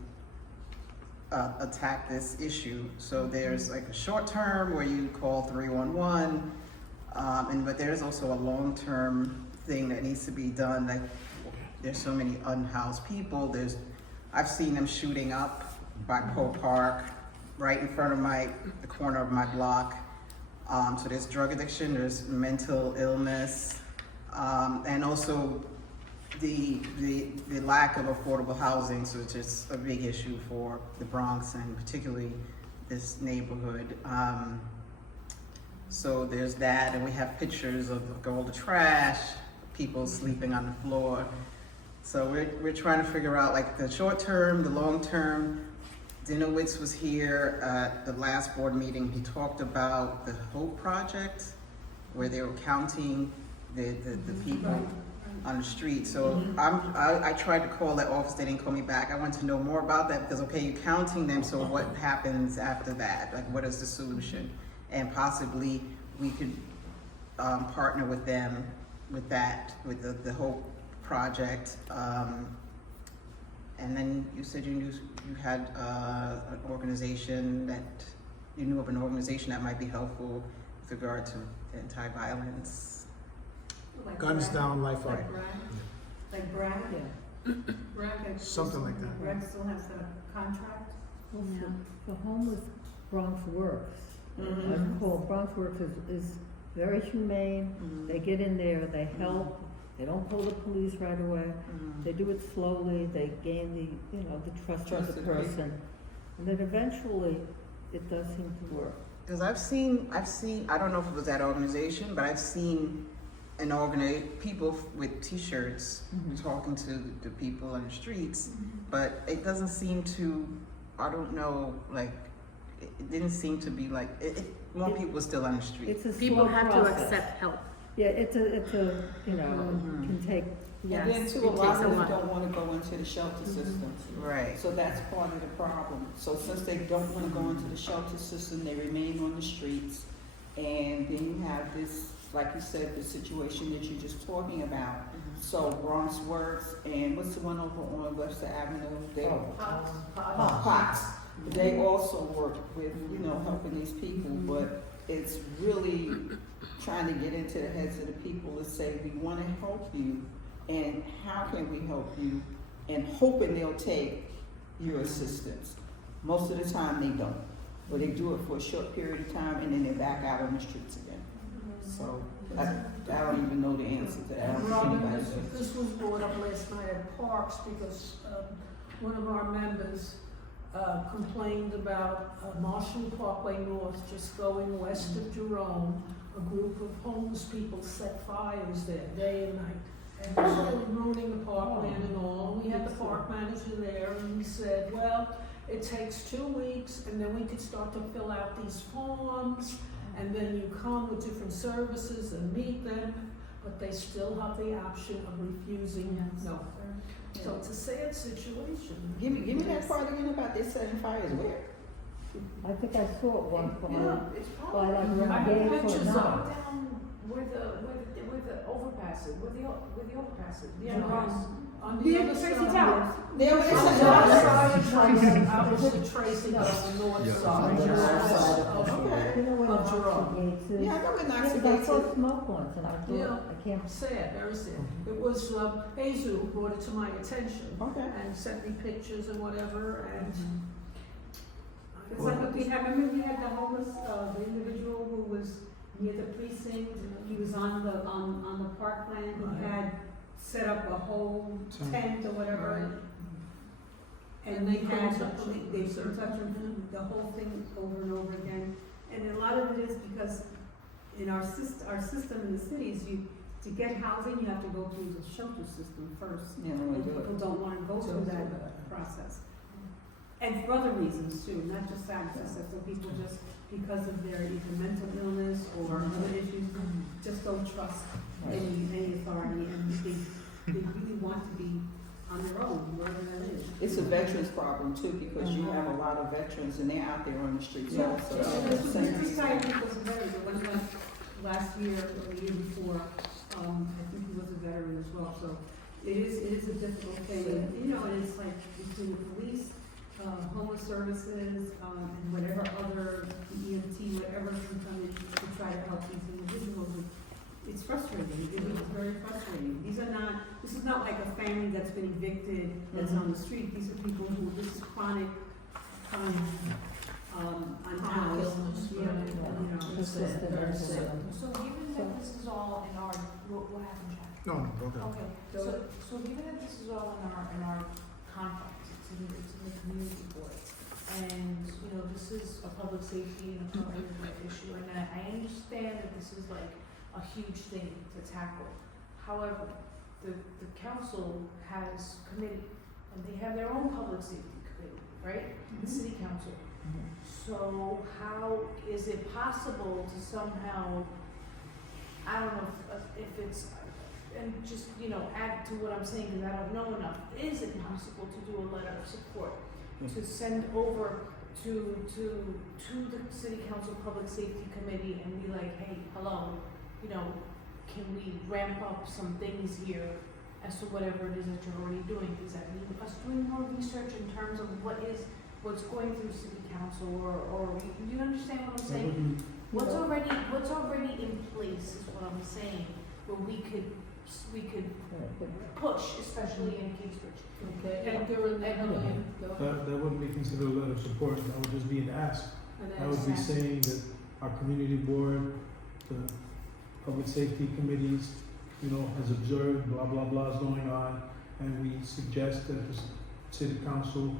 attack this issue. So there's like a short term where you call 311, but there's also a long term thing that needs to be done. Like there's so many unhoused people. I've seen them shooting up by Poe Park, right in front of the corner of my block. So there's drug addiction, there's mental illness, and also the lack of affordable housing, so it's just a big issue for the Bronx and particularly this neighborhood. So there's that, and we have pictures of all the trash, people sleeping on the floor. So we're trying to figure out like the short term, the long term. Dinowitz was here at the last board meeting. He talked about the Hope Project, where they were counting the people on the street. So I tried to call that office. They didn't call me back. I want to know more about that because, okay, you're counting them. So what happens after that? Like, what is the solution? And possibly we could partner with them with that, with the Hope Project. And then you said you had an organization that you knew of an organization that might be helpful with regard to anti-violence. Like Guns Bragg? down, life up. Like Bragg? Yeah. Bragg. Something like that. Bragg still has a contract? Well, Yeah. the homeless Bronx Works, Mhm. it's called Bronx Works is very humane. Mhm. They get in there, they help, they don't call the police right away. Mhm. They do it slowly, they gain the trust of Trust the of the people. person. And then eventually, it does seem to work. Because I've seen, I don't know if it was that organization, but I've seen people with T-shirts Mhm. talking to the people on the streets, but it doesn't seem to, I don't know, like, it didn't seem to be like, more people are still on the street. It's a People slow have process. to accept help. Yeah, it's a, it Mhm. can take, Yes, And then too, it a lot takes of a them while. don't wanna go into the shelter system. Right. So that's part of the problem. So since they don't wanna go into the shelter system, they remain on the streets. And then you have this, like you said, the situation that you're just talking about. So Bronx Works and what's the one over on Webster Avenue? They, Pots. They also work with, helping these people, but it's really trying to get into the heads of the people to say, we wanna help you, and how can we help you? And hoping they'll take your assistance. Most of the time they don't, or they do it for a short period of time and then they're back out on the streets again. So I don't even know the answer to that. I don't think Robin, anybody does. this was brought up last night at Parks because one of our members complained about Marshall Parkway North, just going west of Jerome. A group of homeless people set fires there day and night, and really ruining the parkland and all. And we had the park manager there, and he said, well, it takes 2 weeks, and then we could start to fill out these forms, and then you come with different services and meet them, but they still have the option of refusing. No. So it's a sad situation. Give me that part again about they setting fires where? I think I saw it once by It's like probably, around I Gay have for pictures now. of down where the overpass is, where the overpass is, the underpass. On the other Tracy side. Towers. There On it the is. other side of Tracy, opposite Tracy, on the north Yeah. side. On the north side Okay. You know where Of Jerome. Nazi Gates is? Yeah, I know where Yeah, Nazi 'cause I Gates saw is. smoke once and I thought, Yeah. I can't. Sad, very sad. It was Jesus who brought it to my attention Okay. and sent me pictures and whatever, and It's like what we had, remember we had the homeless, the individual who was near the precinct, he was on the parkland, Right. he had set up a whole tent or whatever. And they they had, couldn't touch him. they couldn't touch him, the whole thing over and over again. And a lot of it is because in our system in the cities, to get housing, you have to go through the shelter system first. Yeah, we And do it. people don't wanna go through that process. And for other reasons too, not just access, so people just, because of their either mental illness or other issues, just don't trust any authority, and they really want to be on their own, wherever that is. It's a veterans problem too, because you have a lot of veterans and they're out there on the streets Yeah, also. this guy was a veteran, the one who went last year or the year before, I think he was a veteran as well, so it is a difficult thing, and, you know, and it's like between the police, homeless services, and whatever other EMT, whatever can come in to try to help these individuals. It's frustrating, it is very frustrating. This is not like a family that's been evicted, that's on the street. These are people who, this is chronic, unhoused, you know. So given that this is all in our, what happened, Chad? No, okay. Okay, so given that this is all in our contracts, it's in the community board, and, you know, this is a public safety and a public health issue, and I understand that this is like a huge thing to tackle. However, the council has committee, and they have their own public safety committee, right? The city council. So how is it possible to somehow, I don't know if it's, and just, you know, add to what I'm saying, because I don't know enough, is it possible to do a letter of support, to send over to the city council public safety committee and be like, hey, hello, you know, can we ramp up some things here as to whatever it is that you're already doing? Does that mean us doing more research in terms of what's going through city council, or you understand what I'm saying? What's already in place is what I'm saying, where we could push, especially in Kingsbridge. Okay, That wouldn't be considered a letter of support, that would just be an ask. That would be saying that our community board, the public safety committees, you know, has observed blah, blah, blah is going on, and we suggest that the city council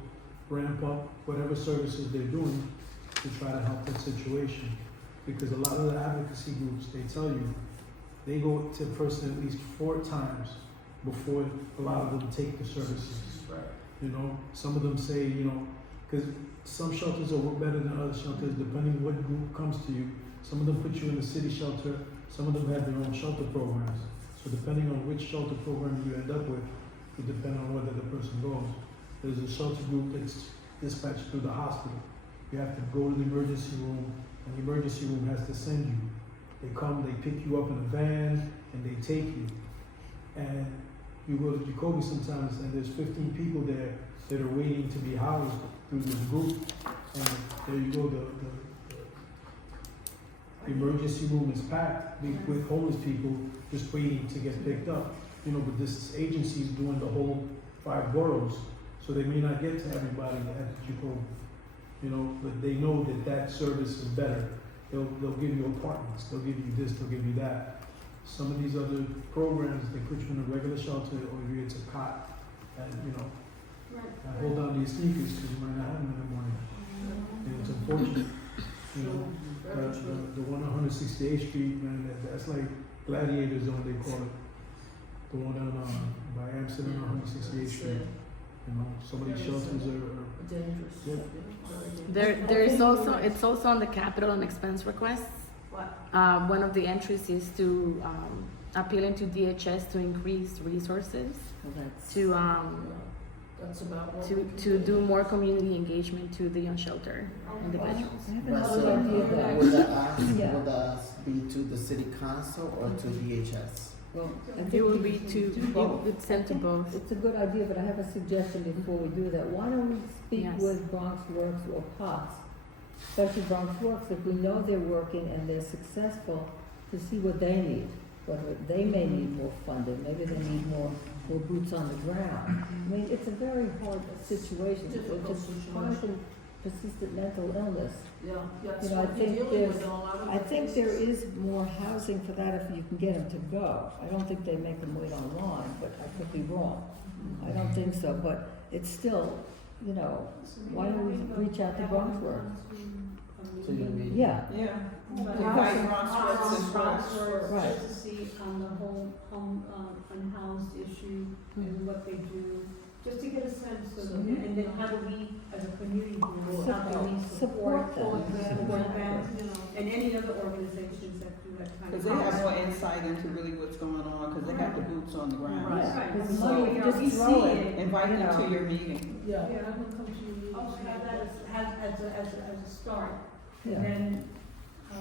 ramp up whatever services they're doing to try to help that situation. Because a lot of the advocacy groups, they tell you, they go to person at least 4 times before a lot of them take the services. Right. You know, some of them say, you know, because some shelters will work better than other shelters depending what group comes to you. Some of them put you in a city shelter, some of them have their own shelter programs. So depending on which shelter program you end up with, will depend on whether the person goes. There's a shelter group that's dispatched through the hospital. You have to go to the emergency room, and the emergency room has to send you. They come, they pick you up in a van, and they take you. And you go to Jacoby sometimes, and there's 15 people there that are waiting to be housed through this group. And there you go, the emergency room is packed with homeless people just waiting to get picked up. You know, but this agency is doing the whole 5 boroughs, so they may not get to everybody at Jacoby. You know, but they know that service is better. They'll give you apartments, they'll give you this, they'll give you that. Some of these other programs, they put you in a regular shelter, or you get a cot, and you know, hold on to your sneakers because you might not have them in the morning. And it's unfortunate, you know. The one on 168th Street, man, that's like Gladiator Zone, they call it. The one on by Amsterdam on 168th Street. You know, some of these shelters are dangerous. Yeah. There's also, it's also on the capital and expense requests. What? One of the entries is to appealing to DHS to increase resources to That's about what to do more community engagement to the unsheltered individuals. I have But another so, idea that, would the ask, Yeah. would the ask be to the city council or to DHS? well, I think It will we be should do to, both. it's sent to both. It's a good idea, but I have a suggestion before we do that. Why don't we speak Yes. with Bronx Works or POTS, especially Bronx Works, if we know they're working and they're successful, to see what they need. Whether they may need more funding, maybe they need more boots on the ground. I mean, it's a very hard situation. Difficult It's just chronic and persistent mental illness. Yeah, You know, I what think you're dealing with there's- in a lot of I the think cases. there is more housing for that if you can get them to go. I don't think they make them wait online, but I could be wrong. I don't think so, but it's still, you know, why don't we reach out to Bronx Works? To your meeting? Yeah, Yeah. Housing, Bronx Works. Right. to see on the whole unhoused issue and what they do. just to get a sense of, and then how do we, as a community, board, how do we Support support them. you know, and any other organizations that do that kind of. Because they have more insight into really what's going on, because they have the boots on the ground. Right. Because So, money, you know, just we throw see it. it. Invite You them know. to your meeting. Yeah. Yeah, I'm gonna come to you. Also have that as a start. Yeah. And then,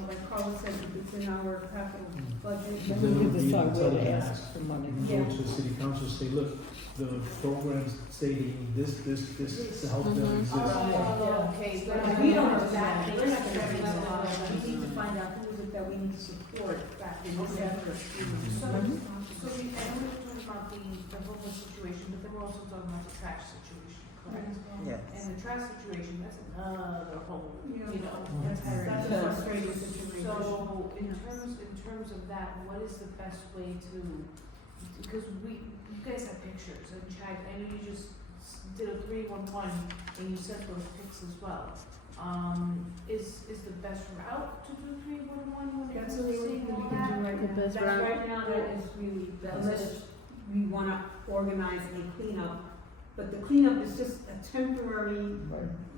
like Carla said, if it's in our capital budget. Then Then we we can decide where to can ask for money. Go to the city council, say, look, the programs say they need this to help them Mhm. exist. Okay, But but we don't exactly. we're not setting that up. We need to find out who is it that we need to support in this effort. So, so we, I know we're talking about the homeless situation, but then we're also talking about the trash situation, correct? Yes. And the trash situation, that's another whole, you know, That's a frustrating situation. So, in terms of that, what is the best way to, because you guys have pictures, and Chad, I know you just did a 311, and you sent those pics as well. Is the best route to do 311 when it That's comes the to only seeing thing all we can that? do right The now. best That's route. right now, that is really, unless we wanna organize a cleanup. But the cleanup is just a temporary,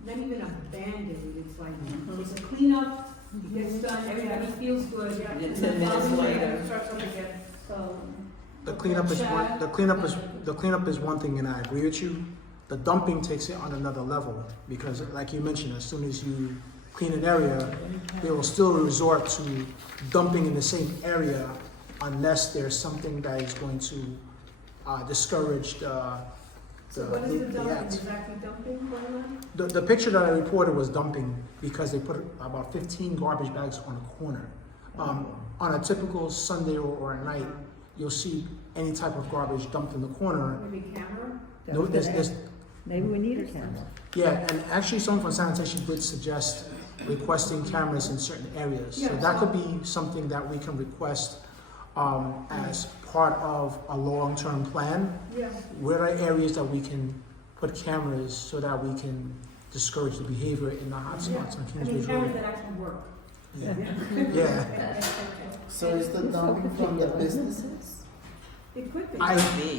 not even a Band-Aid, it's like, it's a cleanup, it gets done, everybody feels good. And then 10 minutes later. Starts up again, so. The cleanup is one, the cleanup is one thing, and I agree with you. The dumping takes it on another level, because like you mentioned, as soon as you clean an area, they will still resort to dumping in the same area unless there's something that is going to discourage So what is the dumping, act. exactly dumping going on? The picture that I reported was dumping because they put about 15 garbage bags on a corner. On a typical Sunday or a night, you'll see any type of garbage dumped in the corner. Maybe camera? No, there's, Maybe we need a camera. yeah, and actually someone from sanitation did suggest requesting cameras in certain areas. So that could be something that we can request as part of a long-term plan. Yeah. Where are areas that we can put cameras so that we can discourage the behavior in the hotspots on I Kingsbridge mean, cameras Road? that actually work. Yeah. Yeah. So is the dumping from the businesses? It could be.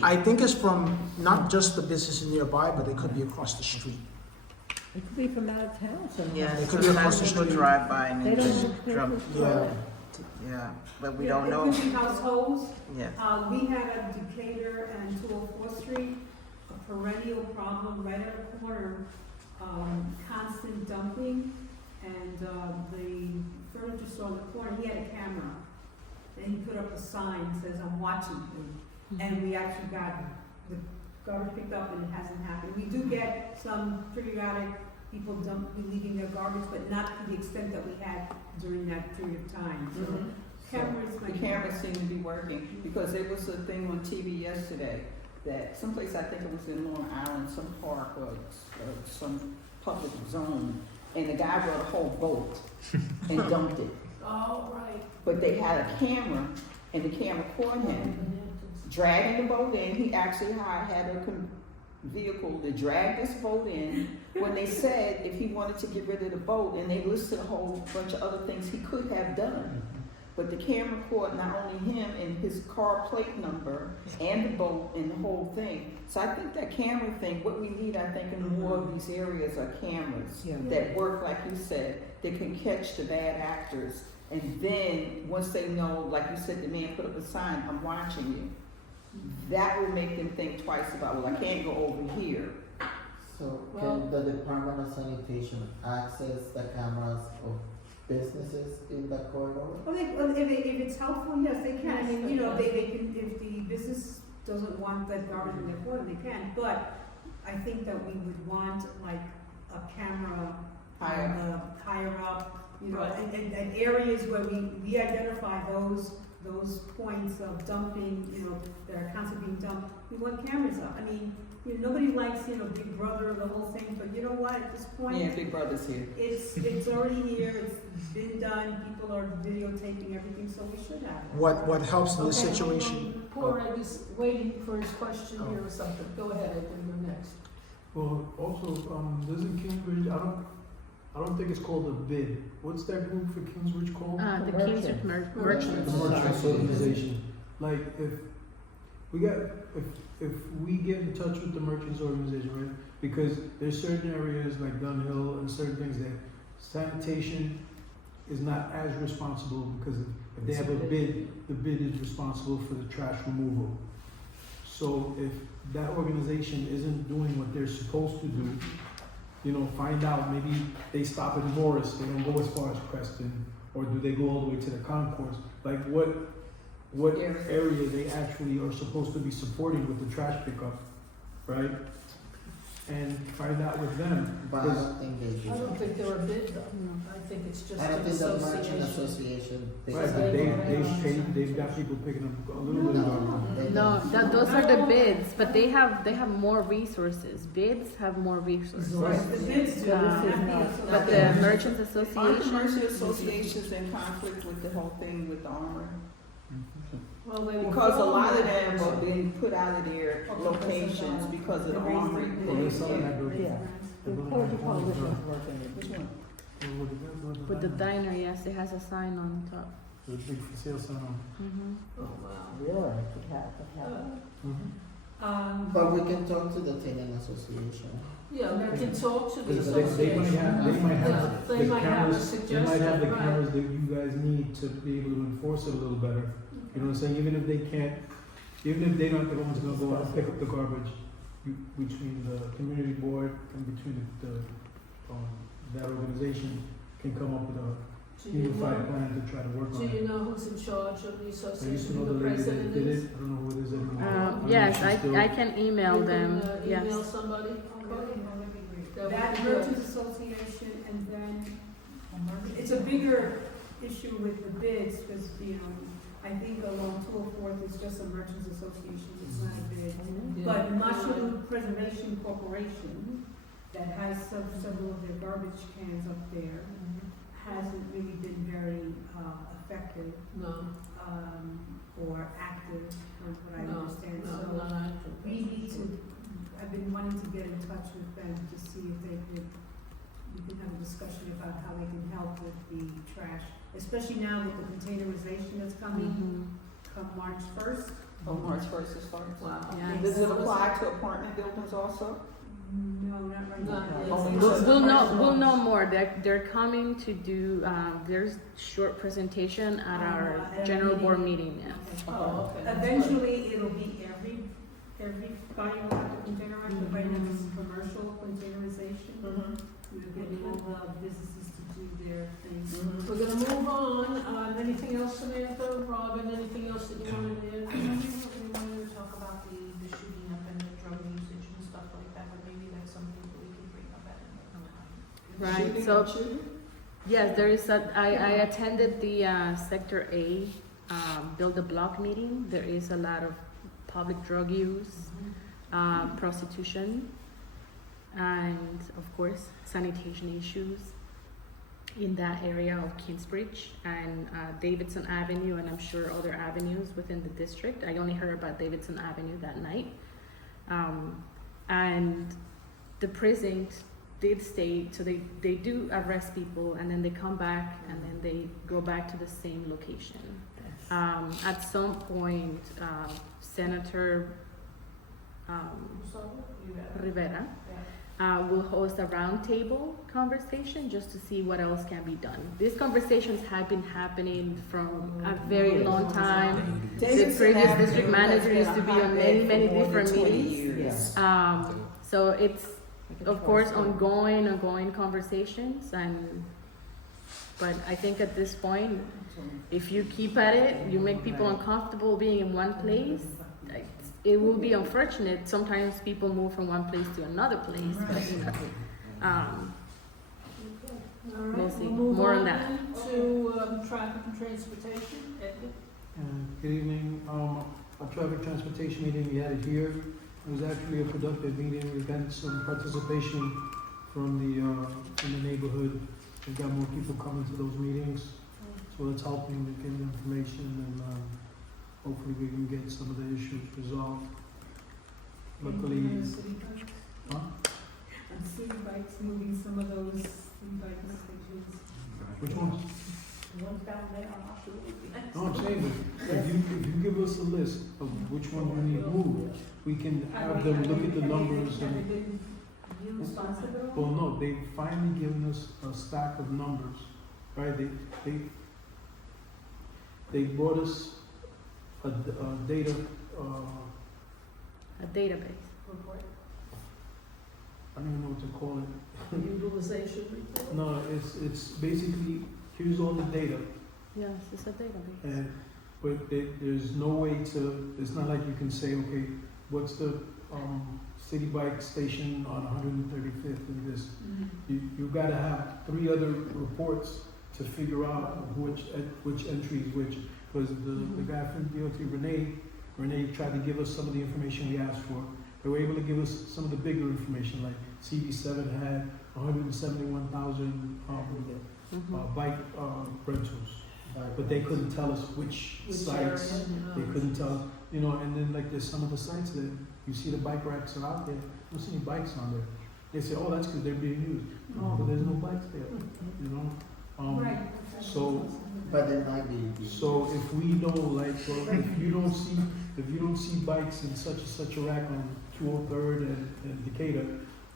I think it's from not just the businesses nearby, but it could be across the street. It could be from out of town somewhere. Yeah, It could be across the people street. drive by and They they just don't. dump, Yeah. yeah, but we Yeah, don't know, It could be households. yes. We had at Decatur and 204th Street, a perennial problem right at the corner, constant dumping. And the furniture store in the corner, he had a camera. And he put up a sign that says, "I'm watching you." And we actually got the garbage picked up and it hasn't happened. We do get some periodic people leaving their garbage, but not to the extent that we had during that period of time. So cameras The might. cameras seem to be working, because there was a thing on TV yesterday that someplace, I think it was in Long Island, some park or some public zone, and the guy brought a whole boat and dumped it. Oh, right. But they had a camera, and the camera caught him dragging the boat in. He actually had a vehicle to drag this boat in, when they said if he wanted to get rid of the boat, and they listed a whole bunch of other things he could have done. But the camera caught not only him and his car plate number and the boat and the whole thing. So I think that camera thing, what we need, I think, in more of these areas are cameras Yeah. that work, like you said, that can catch the bad actors. And then, once they know, like you said, the man put up a sign, "I'm watching you." That will make them think twice about, well, I can't go over here. So can the Department of Sanitation access the cameras of businesses in the corridor? Well, if it's helpful, yes, they can. I mean, you know, they can, if the business doesn't want that garbage in their corner, they can. But I think that we would want like a camera higher up, you know, and areas where we identify those points of dumping, you know, that are constantly being dumped. We want cameras up. I mean, you know, nobody likes, you know, Big Brother, the whole thing, but you know what, at this point. Yeah, Big Brother's here. It's already here, it's been done, people are videotaping everything, so we should have it. What helps in this Okay, situation? Poor Ed is waiting for his question here or something. Go ahead, Ed, and you're next. Well, also, doesn't Kingsbridge, I don't think it's called a bid. What's that group for Kingsbridge called? The Kingsbridge Merchants. The Merchants Organization. Like, We got, if we get in touch with the merchants organization, right? Because there's certain areas like Gun Hill and certain things that sanitation is not as responsible because if they have a bid, the bid is responsible for the trash removal. So if that organization isn't doing what they're supposed to do, you know, find out, maybe they stop in Morris, they don't go as far as Preston, or do they go all the way to the concourse? Like what area they actually are supposed to be supporting with the trash pickup, right? And find out with them. But I don't think they do. I don't think they're a bid though. I think it's just I don't an think the merchant association. association. Right, but they've paid, they've got people picking up a little bit of garbage. They No, don't. those are the bids, but they have more resources. Bids have more resources. Right. The bids do, But the merchants Aren't the association, merchant associations in conflict with the whole thing with the armor? Well, they were Because a lot of formed them after- are being put out of their locations because of the armory. Well, they're selling that building. Yeah. The Port of Coalition's working it. Which one? with the diner, yes, it has a sign on top. The big for sale sign on. Mhm. Oh, wow. Really? It happened. Mm-hmm. But we can talk to the tenant association. Yeah, they can talk to the They might association. have, they might have They the might have a cameras, they might suggestion, have the right. cameras that you guys need to be able to enforce it a little better. You know what I'm saying? Even if they can't, even if they're not the ones gonna go out and pick up the garbage, between the community board and between that organization can come up with a Do you unified know, plan to try to work on do it. you know who's in charge of the I used to association, know who the the lady that president did is? it, I don't know who it is anymore. I don't know Yes, if she's still- I can email You them, can, yes. email somebody? That would That be good. merchants association, and then it's a bigger issue with the bids, because, you know, I think along 204th, it's just a merchants association, it's not a bid. Yeah. But Marshall Preservation Corporation, that has several of their garbage cans up there, hasn't really been very effective No, or active, from what I no, understand. no, So not active. we need to, I've been wanting to get in touch with them to see if they could, we can have a discussion about how they can help with the trash, especially now with the containerization that's coming, Mhm. come March 1st. Oh, March 1st is starting. Wow. Yeah. Does it apply to apartment buildings also? No, not right Not now. yet. Only We'll know more. They're coming to do, there's short presentation at our At a general board meeting. meeting, yes. Oh, okay. Eventually, it'll be every body will have to containerize, but right now it's commercial containerization. Mm-hmm. We're getting all the businesses to do their things. Mm-hmm. We're gonna move on, anything else, Samantha, Robin, anything else that you wanted to add? We wanted to talk about the shooting up and the drug usage and stuff like that, but maybe that's something that we can bring up at another time. Right, so, yes, there is I attended the Sector A, Build a Block meeting. There is a lot of public drug use, prostitution, and of course, sanitation issues in that area of Kingsbridge and Davidson Avenue, and I'm sure other avenues within the district. I only heard about Davidson Avenue that night. And the precinct did state, so they do arrest people and then they come back and then they go back to the same location. At some point, Senator Rivera will host a roundtable conversation just to see what else can be done. These conversations have been happening from a very long time. The previous district manager used to be on many different meetings. So it's, of course, ongoing conversations, but I think at this point, if you keep at it, you make people uncomfortable being in one place. It will be unfortunate. Sometimes people move from one place to another place, but we'll see. More on that. Move on to, traffic and transportation, Edgar. Good evening, a traffic transportation meeting, we had it here. It was actually a productive meeting, we got some participation from the neighborhood. We've got more people coming to those meetings, so it's helping to get information and, hopefully we can get some of the issues resolved. Luckily, City bikes, huh? and city bikes, moving some of those city bike stations. Which ones? One's down there, absolutely. No, I'm saying, that if you give us a list of which one you need moved, we can have them look at the numbers Have they and, been used possible? well, no, they finally given us a stack of numbers, right? They brought us a data, A database. Report. I don't even know what to call it. Utilization report? No, it's basically, here's all the data, Yes, it's a database. and, but there's no way to, it's not like you can say, okay, what's the, city bike station on 135th and this. You gotta have 3 other reports to figure out which entries, because the guy from DOT, Renee tried to give us some of the information we asked for. They were able to give us some of the bigger information, like CV7 had 171,000 bike rentals, but they couldn't tell us which sites. area? They couldn't tell us, you know, and then like there's some of the sites that you see the bike racks are out there, you don't see any bikes on there. They say, oh, that's because they're being used. No, but there's no bikes there, you know? Right. So, But it might be. so if we know, like, well, if you don't see bikes in such and such a rack on 203rd and Decatur,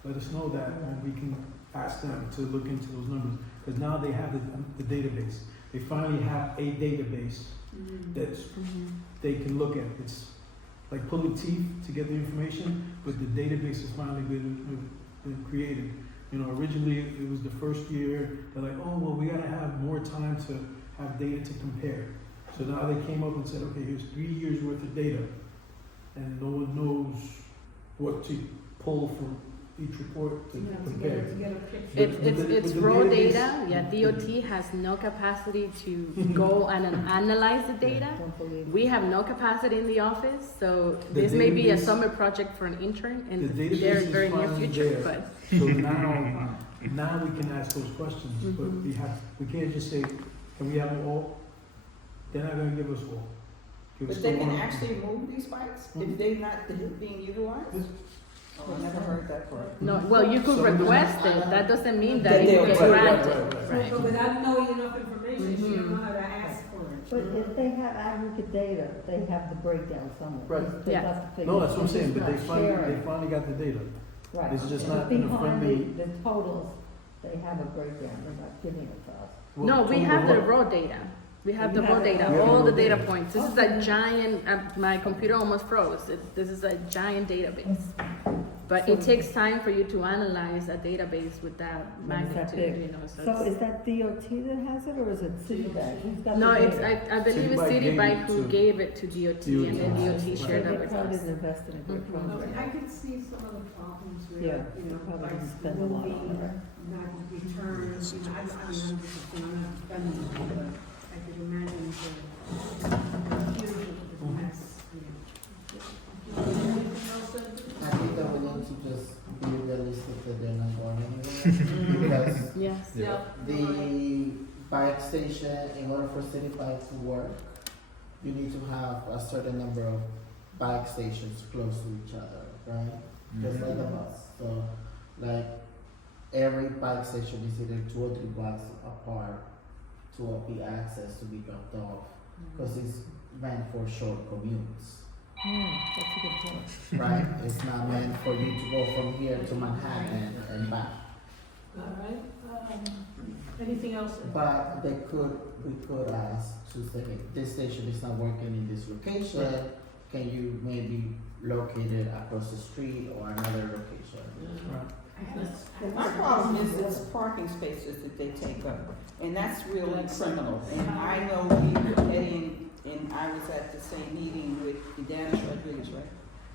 let us know that, and we can ask them to look into those numbers. Because now they have the database. They finally have a database that they can look at. It's like pulling teeth to get the information, but the database has finally been created. You know, originally it was the first year, they're like, oh, well, we gotta have more time to have data to compare. So now they came up and said, okay, here's 3 years worth of data, and no one knows what to pull from each report to compare. It's the raw database- data. Yeah, DOT has no capacity to go and analyze the data. Don't believe. We have no capacity in the office, so The this may be a database- summer project for an intern in The the database very, is very near finally future, there. but. So now we can ask those questions, but we can't just say, can we have them all? They're not gonna give us all. Give us But they the can one- actually move these bikes if they're not being utilized? Oh, I never heard that part. No, well, you could So- request it. That doesn't mean that That it they'll will get do it, granted. right. But without knowing enough information, you don't know how to ask for it. But if they have aggregate data, they have the breakdown somewhere. Right. They Yeah. got the figures. No, that's what I'm It's saying, just but they not sharing. finally got the data. Right. It's just But not in a behind friendly. the totals, they have a breakdown, they're not giving it to us. No, we have the raw data. We have the You raw have it. data, You have all the the raw data data. points. This is a giant, my computer almost froze. This is a giant database. But it takes time for you to analyze a database with that When it's that magnitude, big. you know, So it's- is that DOT that has it, or is it Citibank? Who's got the No, it's, data? I believe it's Citibike gave Citibike it who to gave it to DOT and then DOT So shared it they with probably us. didn't invest in a great Mhm. project. I could see some of the problems where, Yeah, you know, probably bikes spend a lot on moving, it. not returned, you know, I'm not done with it, but I could imagine the huge mess, you know. Anything else, Ed? I think that we need to just be realistic that they're not going anywhere. Because Yes. Yeah. the bike station, in order for city bike to work, you need to have a certain number of bike stations close to each other, right? Just like a bus. So, like, every bike station is either 2 or 3 blocks apart to be accessed to be dropped off, because it's meant for short commutes, That's a good point. right? It's not meant for you to go from here to Manhattan and back. All right, anything else? Ed? But we could ask to say, this station is not working in this location, can you maybe locate it across the street or another location? My problem is it's parking spaces that they take up, and that's really criminal. And I know people, Eddie, and I was at the same meeting with Dennis Rodriguez, right?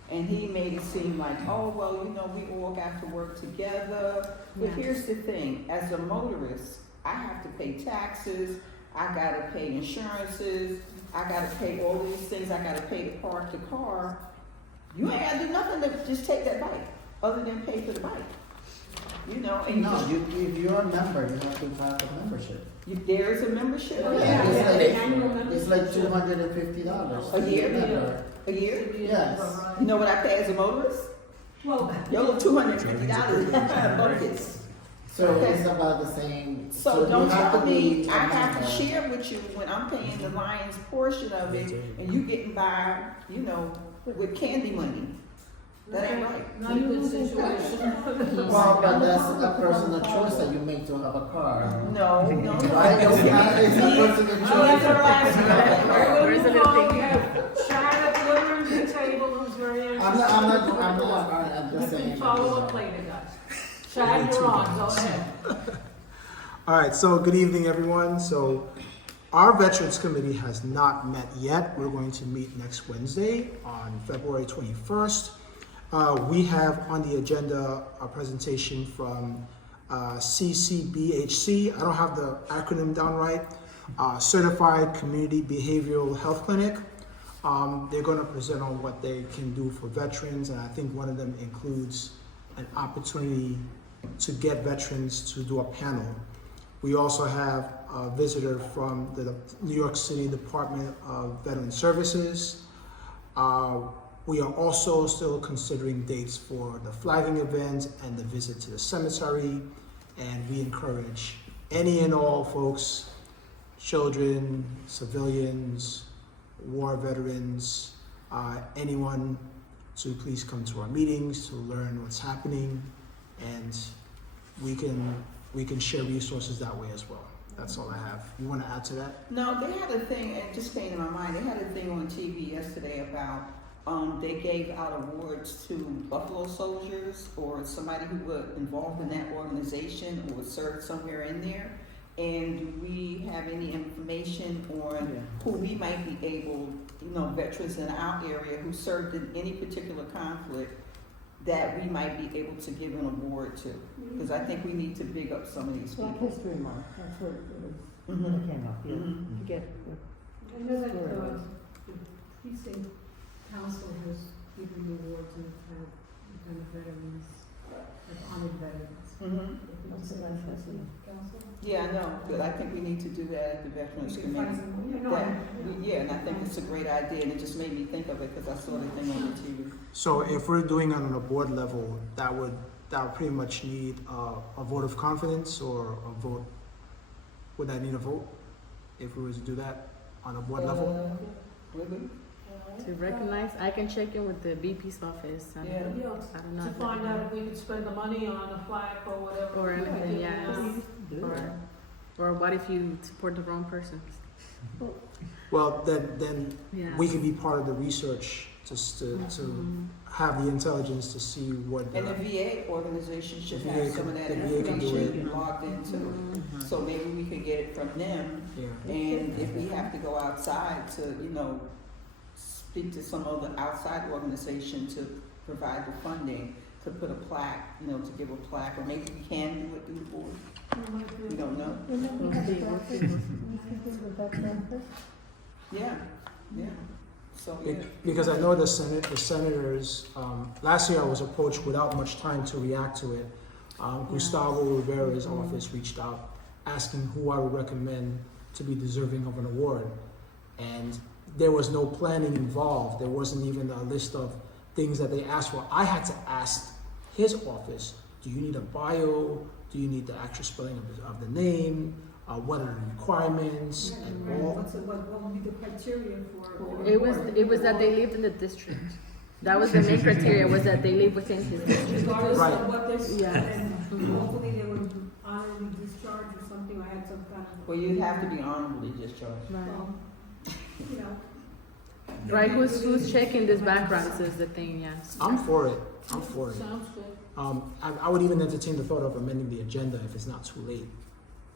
And he made it seem like, oh, well, you know, we all got to work together. But Yeah. here's the thing, as a motorist, I have to pay taxes, I gotta pay insurances, I gotta pay all these things, I gotta pay to park the car. You ain't gotta do nothing to just take that bike, other than pay for the bike. You know, and No, if you're a member, you have to have a membership. there is a membership. Oh, Yeah, yeah, it's annual like, membership. it's like $250. A year? Member. A year? Yes. You know what I pay as a motorist? Well, Your little $250 buckets. So Okay. it's about the same. So you don't have tell to me be a I have to member. share with you when I'm paying the Lions portion of it and you getting by, you know, with candy money. That ain't right. Not a good situation. Well, but that's a personal choice that you make to have a car. No. Right? It's a personal choice. Where's the little thing? Chad at the living room table who's very I'm just saying. Follow up later, guys. Chad, you're on, go ahead. All right, so good evening, everyone. So our Veterans Committee has not met yet. We're going to meet next Wednesday on February 21st. We have on the agenda a presentation from CCBHC. I don't have the acronym down right. Certified Community Behavioral Health Clinic. They're going to present on what they can do for veterans, and I think one of them includes an opportunity to get veterans to do a panel. We also have a visitor from the New York City Department of Veteran Services. We are also still considering dates for the flagging event and the visit to the cemetery, and we encourage any and all folks, children, civilians, war veterans, anyone to please come to our meetings to learn what's happening, and we can share resources that way as well. That's all I have. You want to add to that? No, they had a thing, it just came to my mind, they had a thing on TV yesterday about, they gave out awards to Buffalo soldiers or somebody who was involved in that organization or served somewhere in there. And do we have any information on who we might be able, you know, veterans in our area who served in any particular conflict that we might be able to give an award to? Because I think we need to big up some of these Black people. History Month, that's what it was, Mhm. when it came up, yeah. Mhm. To get, I know that, the precinct council has given awards in the town, kind of veterans, like honored veterans. Mhm. what's the last festival? Council? Yeah, I know, but I think we need to do that at the Veterans We can find Committee. some- yeah, no, That, I- yeah, and I think it's a great idea, and it just made me think of it because I saw the thing on the TV. So if we're doing it on a board level, that would pretty much need a vote of confidence or a vote. Would that need a vote if we were to do that on a board level? Really? To recognize, I can check in with the VP's office. I Yeah. don't, Yeah, I don't know. to if find that- out if we could spend the money on a plaque or whatever. Or anything, yeah. Do Or, that. or what if you support the wrong person? Well, then Yeah. we can be part of the research just to Mhm. have the intelligence to see what And the the, VA organization should The have VA some of that the VA can do information it. logged into. Mhm. So maybe we could get it from them, yeah. and if we have to go outside to, you know, speak to some other outside organization to provide the funding, to put a plaque, you know, to give a plaque, or maybe we can do it through the board, we don't know. Remember we had the breakfast, we did with that breakfast? Yeah, yeah, so, yeah. Because I know the senators, last year I was approached without much time to react to it. Gustavo Rivera's office reached out asking who I would recommend to be deserving of an award. And there was no planning involved. There wasn't even a list of things that they asked for. I had to ask his office, do you need a bio? Do you need the actual spelling of the name? What are the requirements? Yeah, And right. all. What would be the criteria for? It was that they lived in the district. That was the main criteria, was that they live within his district. Regardless Right. of what this, Yeah. and Mhm. hopefully they would honorably discharge or something, I had some kind of. Well, you have to be honorably discharged. Right. Well, you know. Right, who's checking these backgrounds is the thing, yes. I'm for it. I'm for it. Sounds good. I would even entertain the thought of amending the agenda if it's not too late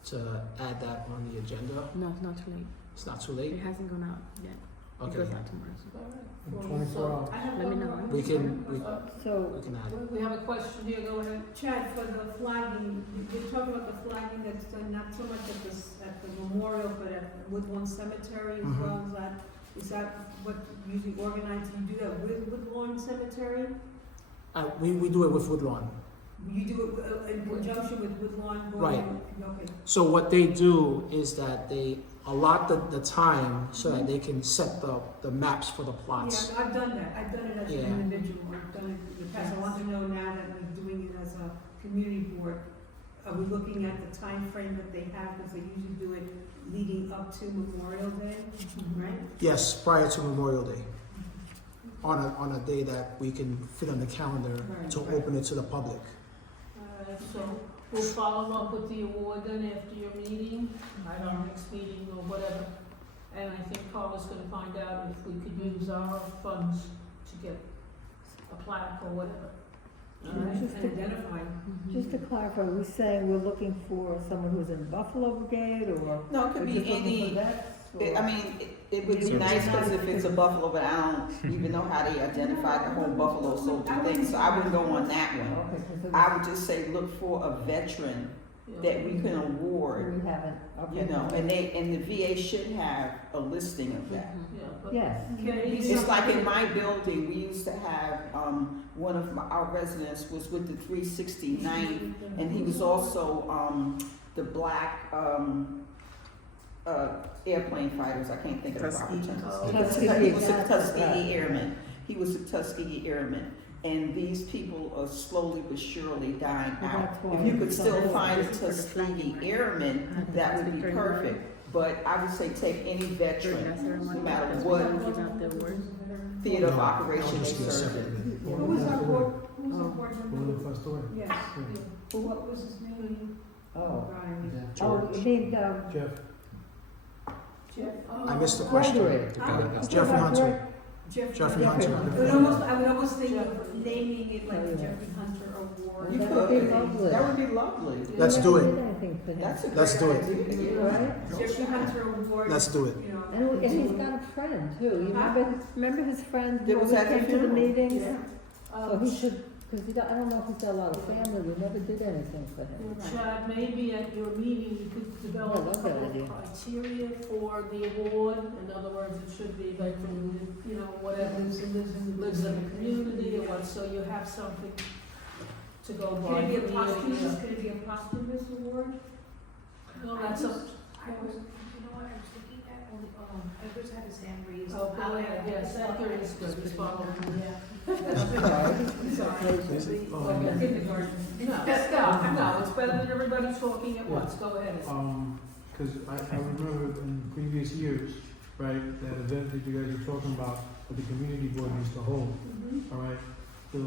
to add that on the agenda. No, it's not too late. It's not too It late. hasn't gone out yet. It Okay, goes out tomorrow. In 24 hours. I have Let me one know. more. we can So, we can add it. We have a question here, go ahead. Chad, for the flagging, you're talking about the flagging that's done not so much at the memorial, but at Woodlawn Cemetery as Mhm. well, is that what usually organized, you do that with Woodlawn Cemetery? We do it with Woodlawn. You do it in conjunction with Woodlawn? Right. Okay. So what they do is that they allot the time so that they can set the maps for the plots. Yeah, I've done that, I've done it as Yeah. an individual, I've done it in the past, I want to know now that we're doing it as a community board, are we looking at the time frame that they have, because they usually do it leading up up to Memorial Day, right? Yes, prior to Memorial Day. On a day that we can fit on the calendar Right, to right. open it to the public. So we'll follow up with the award then after your meeting, at our next meeting or whatever. And I think Carla's gonna find out if we could use our funds to get a plaque or whatever. All right, Just and to- identify. Just to clarify, we're saying we're looking for someone who's in Buffalo Brigade or? No, it could we're be just looking for any, vets, I or- mean, it would be nice, cause if it's a Buffalo, but I don't even know how they identify the whole Buffalo soldier thing, so I wouldn't go on that one. Okay, 'cause it I would just say, look for a veteran that we can award, we haven't, okay. you know, and the VA should have a listing of that. Yeah, but Yes. can it be It's like something- in my building, we used to have, one of our residents was with the 369, and he was also, the black, airplane fighters, I can't think of the proper term. Tuskegee. He was a Tuskegee Airman, he was a Tuskegee Airman, and these people are slowly but surely dying Well, out. that's why If you could it's still so- find a Tuskegee Airman, that would be perfect, but I would say take any veteran, no matter what theater of No, operation that'll they just be a served separate in. event. Who was our board, who was our board member? One of the first order. Yes, what was his name? Oh, God, I mean, Yeah. oh, you mean, Jeff. Jeff. I missed the question. Gregory. Jeffrey Hunter. Jeffrey Jeffrey Hunter. I would almost think of naming it like the Jeffrey Hunter Award. You That would be could, lovely. that would be lovely. Let's We do never it. did anything for him. That's a Let's great do it. idea, yeah. Right? Jeffrey Hunter Award. Let's do it. You know. And he's got a friend too, you remember his friend That who was always at the came to the funeral. meetings? Yeah. So he should, cause I don't know if he's got a lot of family, we never did anything for him. Chad, maybe at your meeting, you could develop Yeah, a that's a couple good idea. of criteria for the award. In other words, it should be like from, you know, whatever lives in the community or what, so you have something to go by. Can it be a for the year. posthumous, can it be a posthumous award? No, that's a, I was, you know what, I was looking at, Edwards had his hand raised. oh, go ahead, yes, that here is good, he's following, yeah. Um, Kindergarten. No, it's better than everybody talking at once, go ahead. Cause I remember in previous years, right, that event that you guys are talking about, that the community board used to hold, all right? The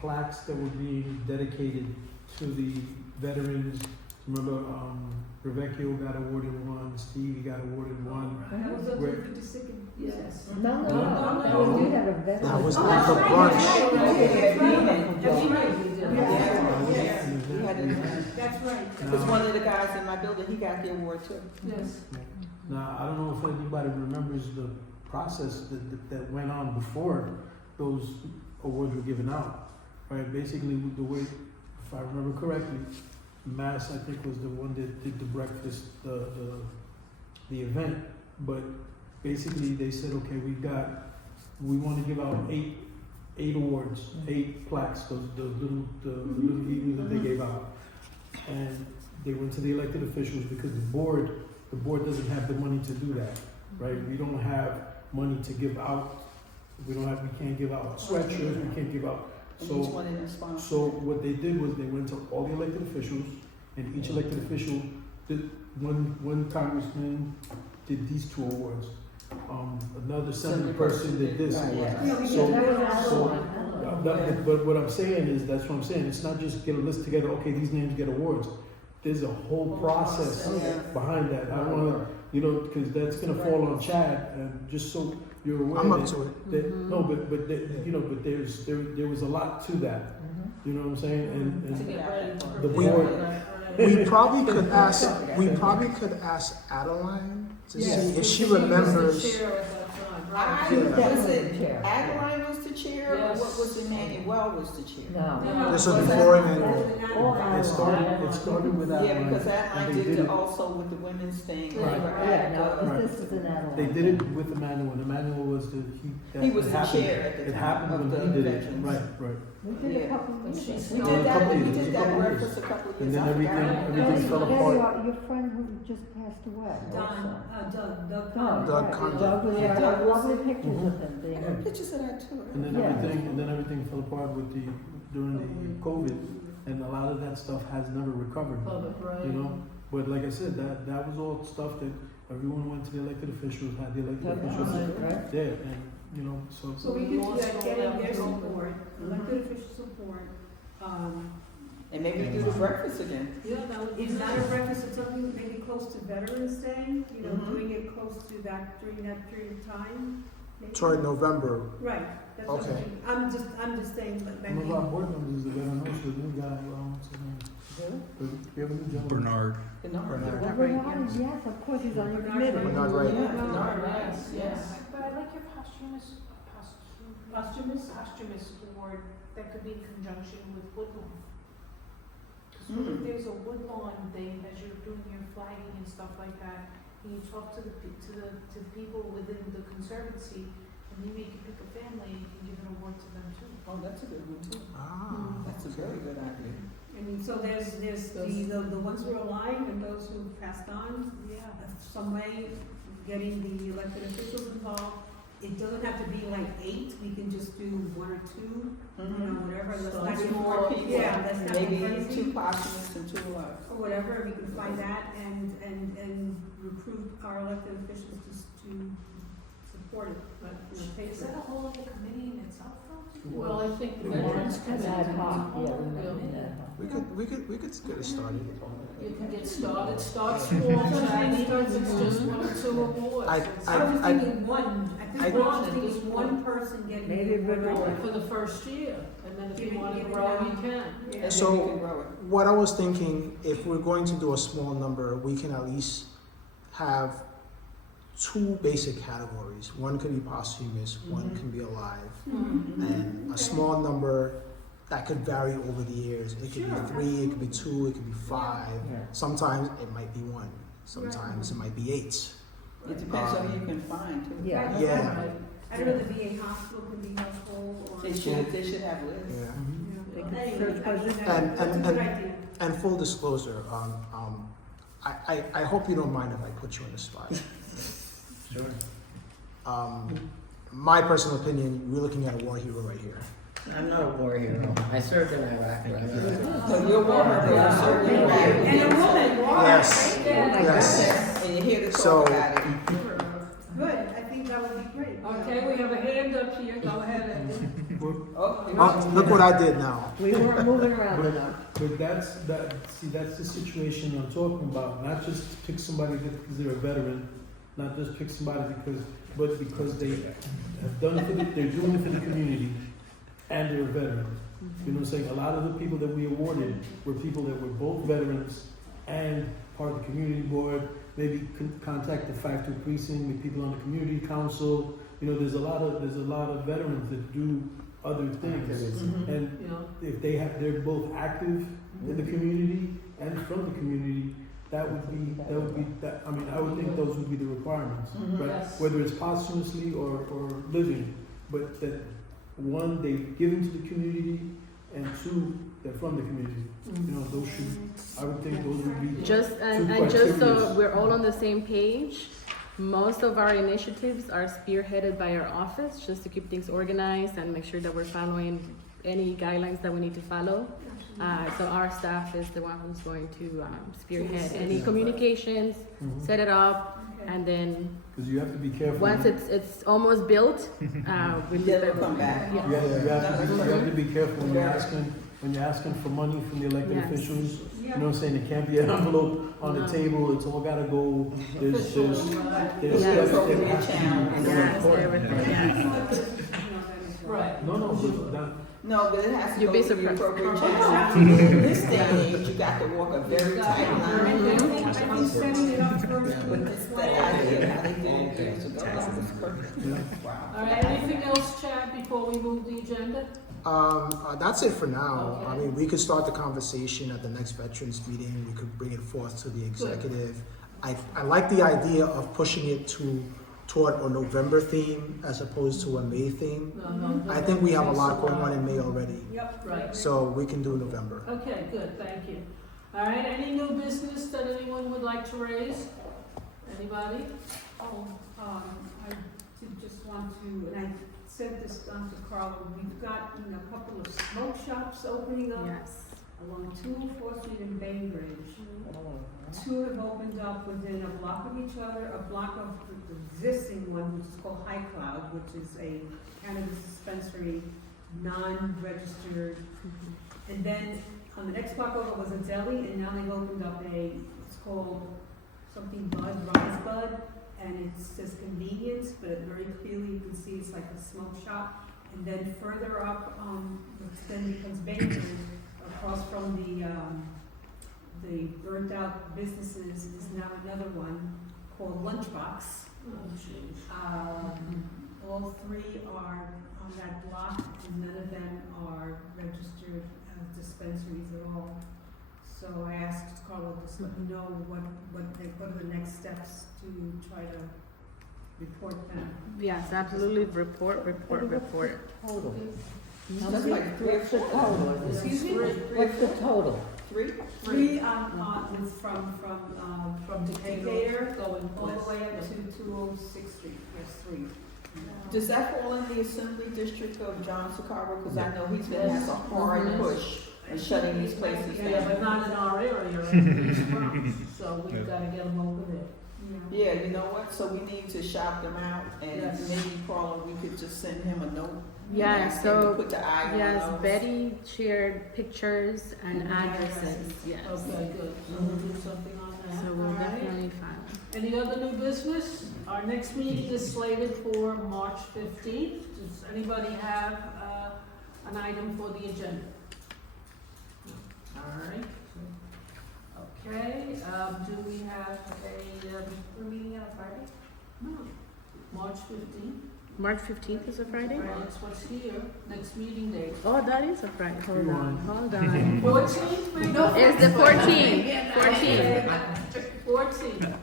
plaques that were being dedicated to the veterans, remember, Revecchio got awarded one, Stevie got awarded one. That was up Where- to 52nd. Yes. No, No. we did have a veteran. That was Oh, the that's right, brunch. that's right, That's right. That's right, we did. Yeah. We had Yeah. it. That's right. Because one of the guys in my building, he got the award too. Yes. Now, I don't know if anybody remembers the process that went on before those awards were given out, right? Basically, the way, if I remember correctly, Mass, I think, was the one that did the breakfast, the event, but basically, they said, okay, we want to give out eight awards, 8 plaques, the little eagles that they gave out. And they went to the elected officials because the board doesn't have the money to do that, right? We don't have money to give out, we can't give out sweatshirts, we can't give out, And so. each one in the sponsor. So what they did was they went to all the elected officials, and each elected official did, one congressman did these 2 awards. Another Senate person did this Right, award. yeah. Yeah, we So- did that. But what I'm saying is, that's what I'm saying, it's not just get a list together, okay, these names get awards. There's a whole process Yeah. behind that. I don't wanna, you know, cause that's gonna fall on Chad, and just so you're aware I'm up that, to it. you know, but there was a lot to that, you know what I'm saying? To And get ready for The preparing board- for that, right. We probably could ask Adeline to Yes. see if she was the remembers. chair at that time, I, right? Yeah. was Definitely it chair. Adeline was the chair, or Yes. what was Emmanuel was the chair? No. This was before Emmanuel. it started with that. Yeah, because and Adeline they did it. it also with the women's thing. They Right. were Yeah, at, no, Right. this is an Adeline. They did it with Emmanuel, and Emmanuel was he was it the happened- chair at the It time happened of when the he did it, veterans. right. We did a Yeah. couple of She's years. We still- did that, couple we years, did a that couple years. breakfast a couple of And years. then I forgot everything it. fell There you apart. are, your friend who just passed away. Doug Doug, Doug right. Condon. Doug was there, I Doug have was lovely there. pictures of him I being. got pictures of that too. And then Yeah. everything fell apart during the COVID, and a lot of that stuff has never recovered, Public, right? you know? But like I said, that was all stuff that everyone went to the elected officials, had the elected officials Right. there, and, you know, so. So we could, getting their support, elected official support, And maybe do the breakfast again. Yeah, that would be It's not a nice. breakfast, it's something maybe close to Veterans Day, you know, Mhm. doing it close to that, during that period of time. maybe? Toward November, Right, that's what I'm Okay. thinking. I'm just saying, that One maybe. of our board members is the veteran, also the new guy, what's his name? We have a new gentleman. Bernard. Bernard. Bernard, yes, of course, he's on your committee. Bernard, right. Yeah, Bernard, yes, yes. But I like your posthumous award that could be in conjunction with Woodlawn. So if there's a Woodlawn thing as you're doing your flagging and stuff like that, and you talk to the people within the conservancy, and maybe you can pick a family and give an award to them too. Oh, that's a good one too. Ah, That's a very good idea. I mean, so there's the ones who are alive and those who passed on, Yeah. some way getting the elected officials involved. It doesn't have to be like 8, we can just do 1 or 2, you know, whatever, let's not get More more, people. yeah, let's not go Maybe crazy. 2 posthumous and 2 alive. Or whatever, we can find that and recruit our elected officials to support it, but, you know, pay Is for that it. a whole other committee in itself though? Well, I think the Yeah. veterans An committee. ad hoc, yeah, Yeah. an ad hoc. we could get it started. You can get started, start small, Chad, even if it's just 1 or 2 awards. I- It's- I was thinking one, I think I- one, I think it's one person getting. Maybe the award. Bernard. For the first year, and then if Give you it- wanna give it grow, you out. can. Yeah. And So- then we can grow it. What I was thinking, if we're going to do a small number, we can at least have 2 basic categories. One could be posthumous, one can be alive, and a small number that could vary over the years. It could be 3, it could be 2, it could be 5. Yeah. Sometimes it might be 1. Sometimes it might be 8. It depends on who you can find too. Yeah. Right, Yeah. exactly. I don't know, the VA hospital can be helpful, or. They should have lists. Yeah. They Yeah. can Anyway, search by I zip think code. that's a good idea. And full disclosure, I hope you don't mind if I put you on the spot. Sure. My personal opinion, we're looking at a war hero right here. I'm not a war hero. I served in Iraq. So you're one of those, so you're right. And a woman, Yes, Yes. And you're here to So- talk about it. good, I think that would be great. Okay, we have a hand up here, go ahead, Andy. Oh, Oh, look what I did now. We weren't moving around enough. But that's the situation I'm talking about, not just pick somebody because they're a veteran, not just pick somebody but because they have done it they're doing it for the community, and they're a veteran. You know what I'm saying? A lot of the people that we awarded were people that were both veterans and part of the community board, maybe contact the 5-2 precinct, the people on the community council. You know, there's a lot of veterans that do other things. And You know, if they're both active in the community and from the community, I would think those would be the requirements, right? Yes. Whether it's posthumously or living, but that 1, they've given to the community, and 2, they're from the community. You know, those I would think those would be. Just, and just so we're all on the same page, most of our initiatives are spearheaded by our office, just to keep things organized and make sure that we're following any guidelines that we need to follow. So our staff is the one who's going to spearhead any communications, set it up, and then Because you have to be careful. once it's almost built, we leave Then it. we'll come back. Yeah. You have to be careful when you're asking for money from the elected Yes. officials. You know what I'm saying? It can't be an envelope on the table. It's all gotta go. There's Yes. Appropriate channel. Yes, everything, yes. right. No, but that, No, but it has to You'd go be through the surprised. appropriate channel. In this day and age, you got to walk a very tight I line. think setting it up first. But this, that idea, how they did it years ago, that was perfect. Wow. All right, anything else, Chad, before we move the agenda? That's it for now. I Okay. mean, we could start the conversation at the next veterans meeting. We could bring it forth to the executive. I like the idea of pushing it toward a November theme as opposed to a May theme. No. I think we have a lot going on in May already, Yep. Right. so we can do November. Okay, good, thank you. All right, any new business that anyone would like to raise? Anybody? I did just want to, and I said this to Carla, we've got a couple of smoke shops opening up. Yes. along 204th Street in Bainbridge. Two have opened up within a block of each other, a block of the existing one, which is called High Cloud, which is a cannabis dispensary, non-registered. And then on the next block over was a deli, and now they've opened up it's called something Rise Bud, and it says convenience, but it very clearly you can see it's like a smoke shop. And then further up, which then becomes Bainbridge, across from the burnt out businesses is now another one called Lunchbox. All three are on that block, and none of them are registered as dispensaries at all. So I asked Carla to let me know what are the next steps to try to report them. Yes, absolutely, report. Total. That's like 3 or 4. Excuse me? What's the total? 3? Three was from Decatur going all the west. way up to 206th Street. There's 3. Does that fall in the assembly district of John Chicago? Because I know he's been has a hard push in shutting these places Yeah, down. but not in our area, in East Bronx, so we've gotta get them over there. Yeah, you know what? So we need to shop them out, and Yes. maybe Carla, we could just send him a note. Yeah, Ask him to so, put the eye on yes, those. Betty shared pictures and addresses, yes. Okay, good, so we'll do something on that. So we'll All right. definitely file. Any other new business? Our next meeting is slated for March 15th. Does anybody have an item for the agenda? All right. Okay, do we have We're meeting on a Friday? no, March 15th? March 15th is a Friday? That's what's here, next meeting date. Oh, that is a Friday, hold on. 14th, maybe? It's the 14th, 14th. 14th.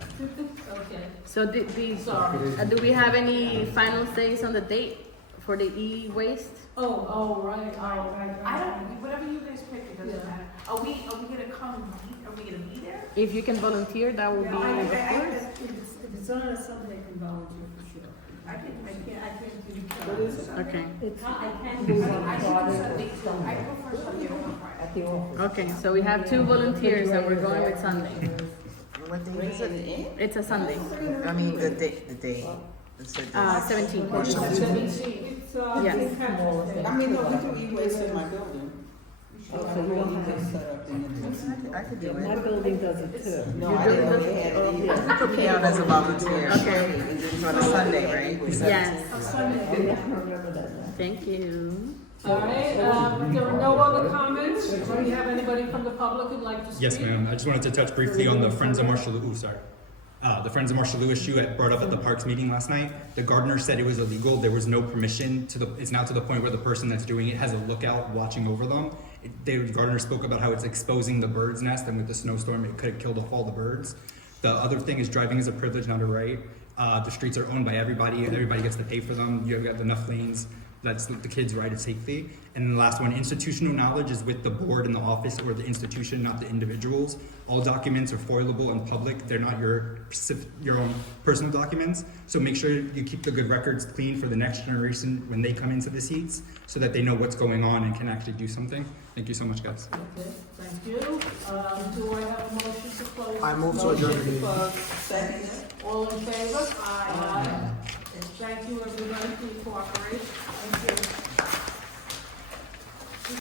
Okay, So the, sorry. do we have any final says on the date for the e-waste? Oh, right. I don't, whatever you guys pick, it doesn't Yeah. matter. Are we gonna come and meet, are we gonna be there? If you can volunteer, that would be, of course. If it's on a Sunday, I can volunteer for sure. I can't do What is it? Okay, I can't do do it it. on I Friday. think Sunday too. I prefer Sunday over Friday. At the office. okay, so we have 2 volunteers and we're going with Sunday. What day is Bringing it? it in? It's a Sunday, I mean, the day. It's the day. 17th. March 17th. It's, Yes. St. Patrick's Day. I mean, no, we do e-waste in my building. Oh, so you don't have E-waste set up in the I could do My it. building does it too. No, I didn't know they had it You either. put me out as a volunteer. Okay. For the Sunday, right? Yes, I remember that now. thank you. All right, if there are no other comments, do we have anybody from the public who'd like to speak? Yes, ma'am. I just wanted to touch briefly on the Friends of Marshall Lewis. The Friends of Marshall Lewis issue I brought up at the Parks meeting last night. The gardener said it was illegal. There was no permission it's now to the point where the person that's doing it has a lookout watching over them. The gardener spoke about how it's exposing the bird's nest, and with the snowstorm, it could have killed off all the birds. The other thing is driving is a privilege, not a right. The streets are owned by everybody. Everybody gets to pay for them. You have enough lanes. That's the kids' right of safety. And then the last one, institutional knowledge is with the board and the office or the institution, not the individuals. All documents are foilable and public. They're not your own personal documents. So make sure you keep the good records clean for the next generation when they come into the seats so that they know what's going on and can actually do something. Thank you so much, guys. Okay, thank you. Do I have a motion to close? I move to adjourn the meeting. Second. All in favor? Aye. Thank you, everybody, for your cooperation. Thank you.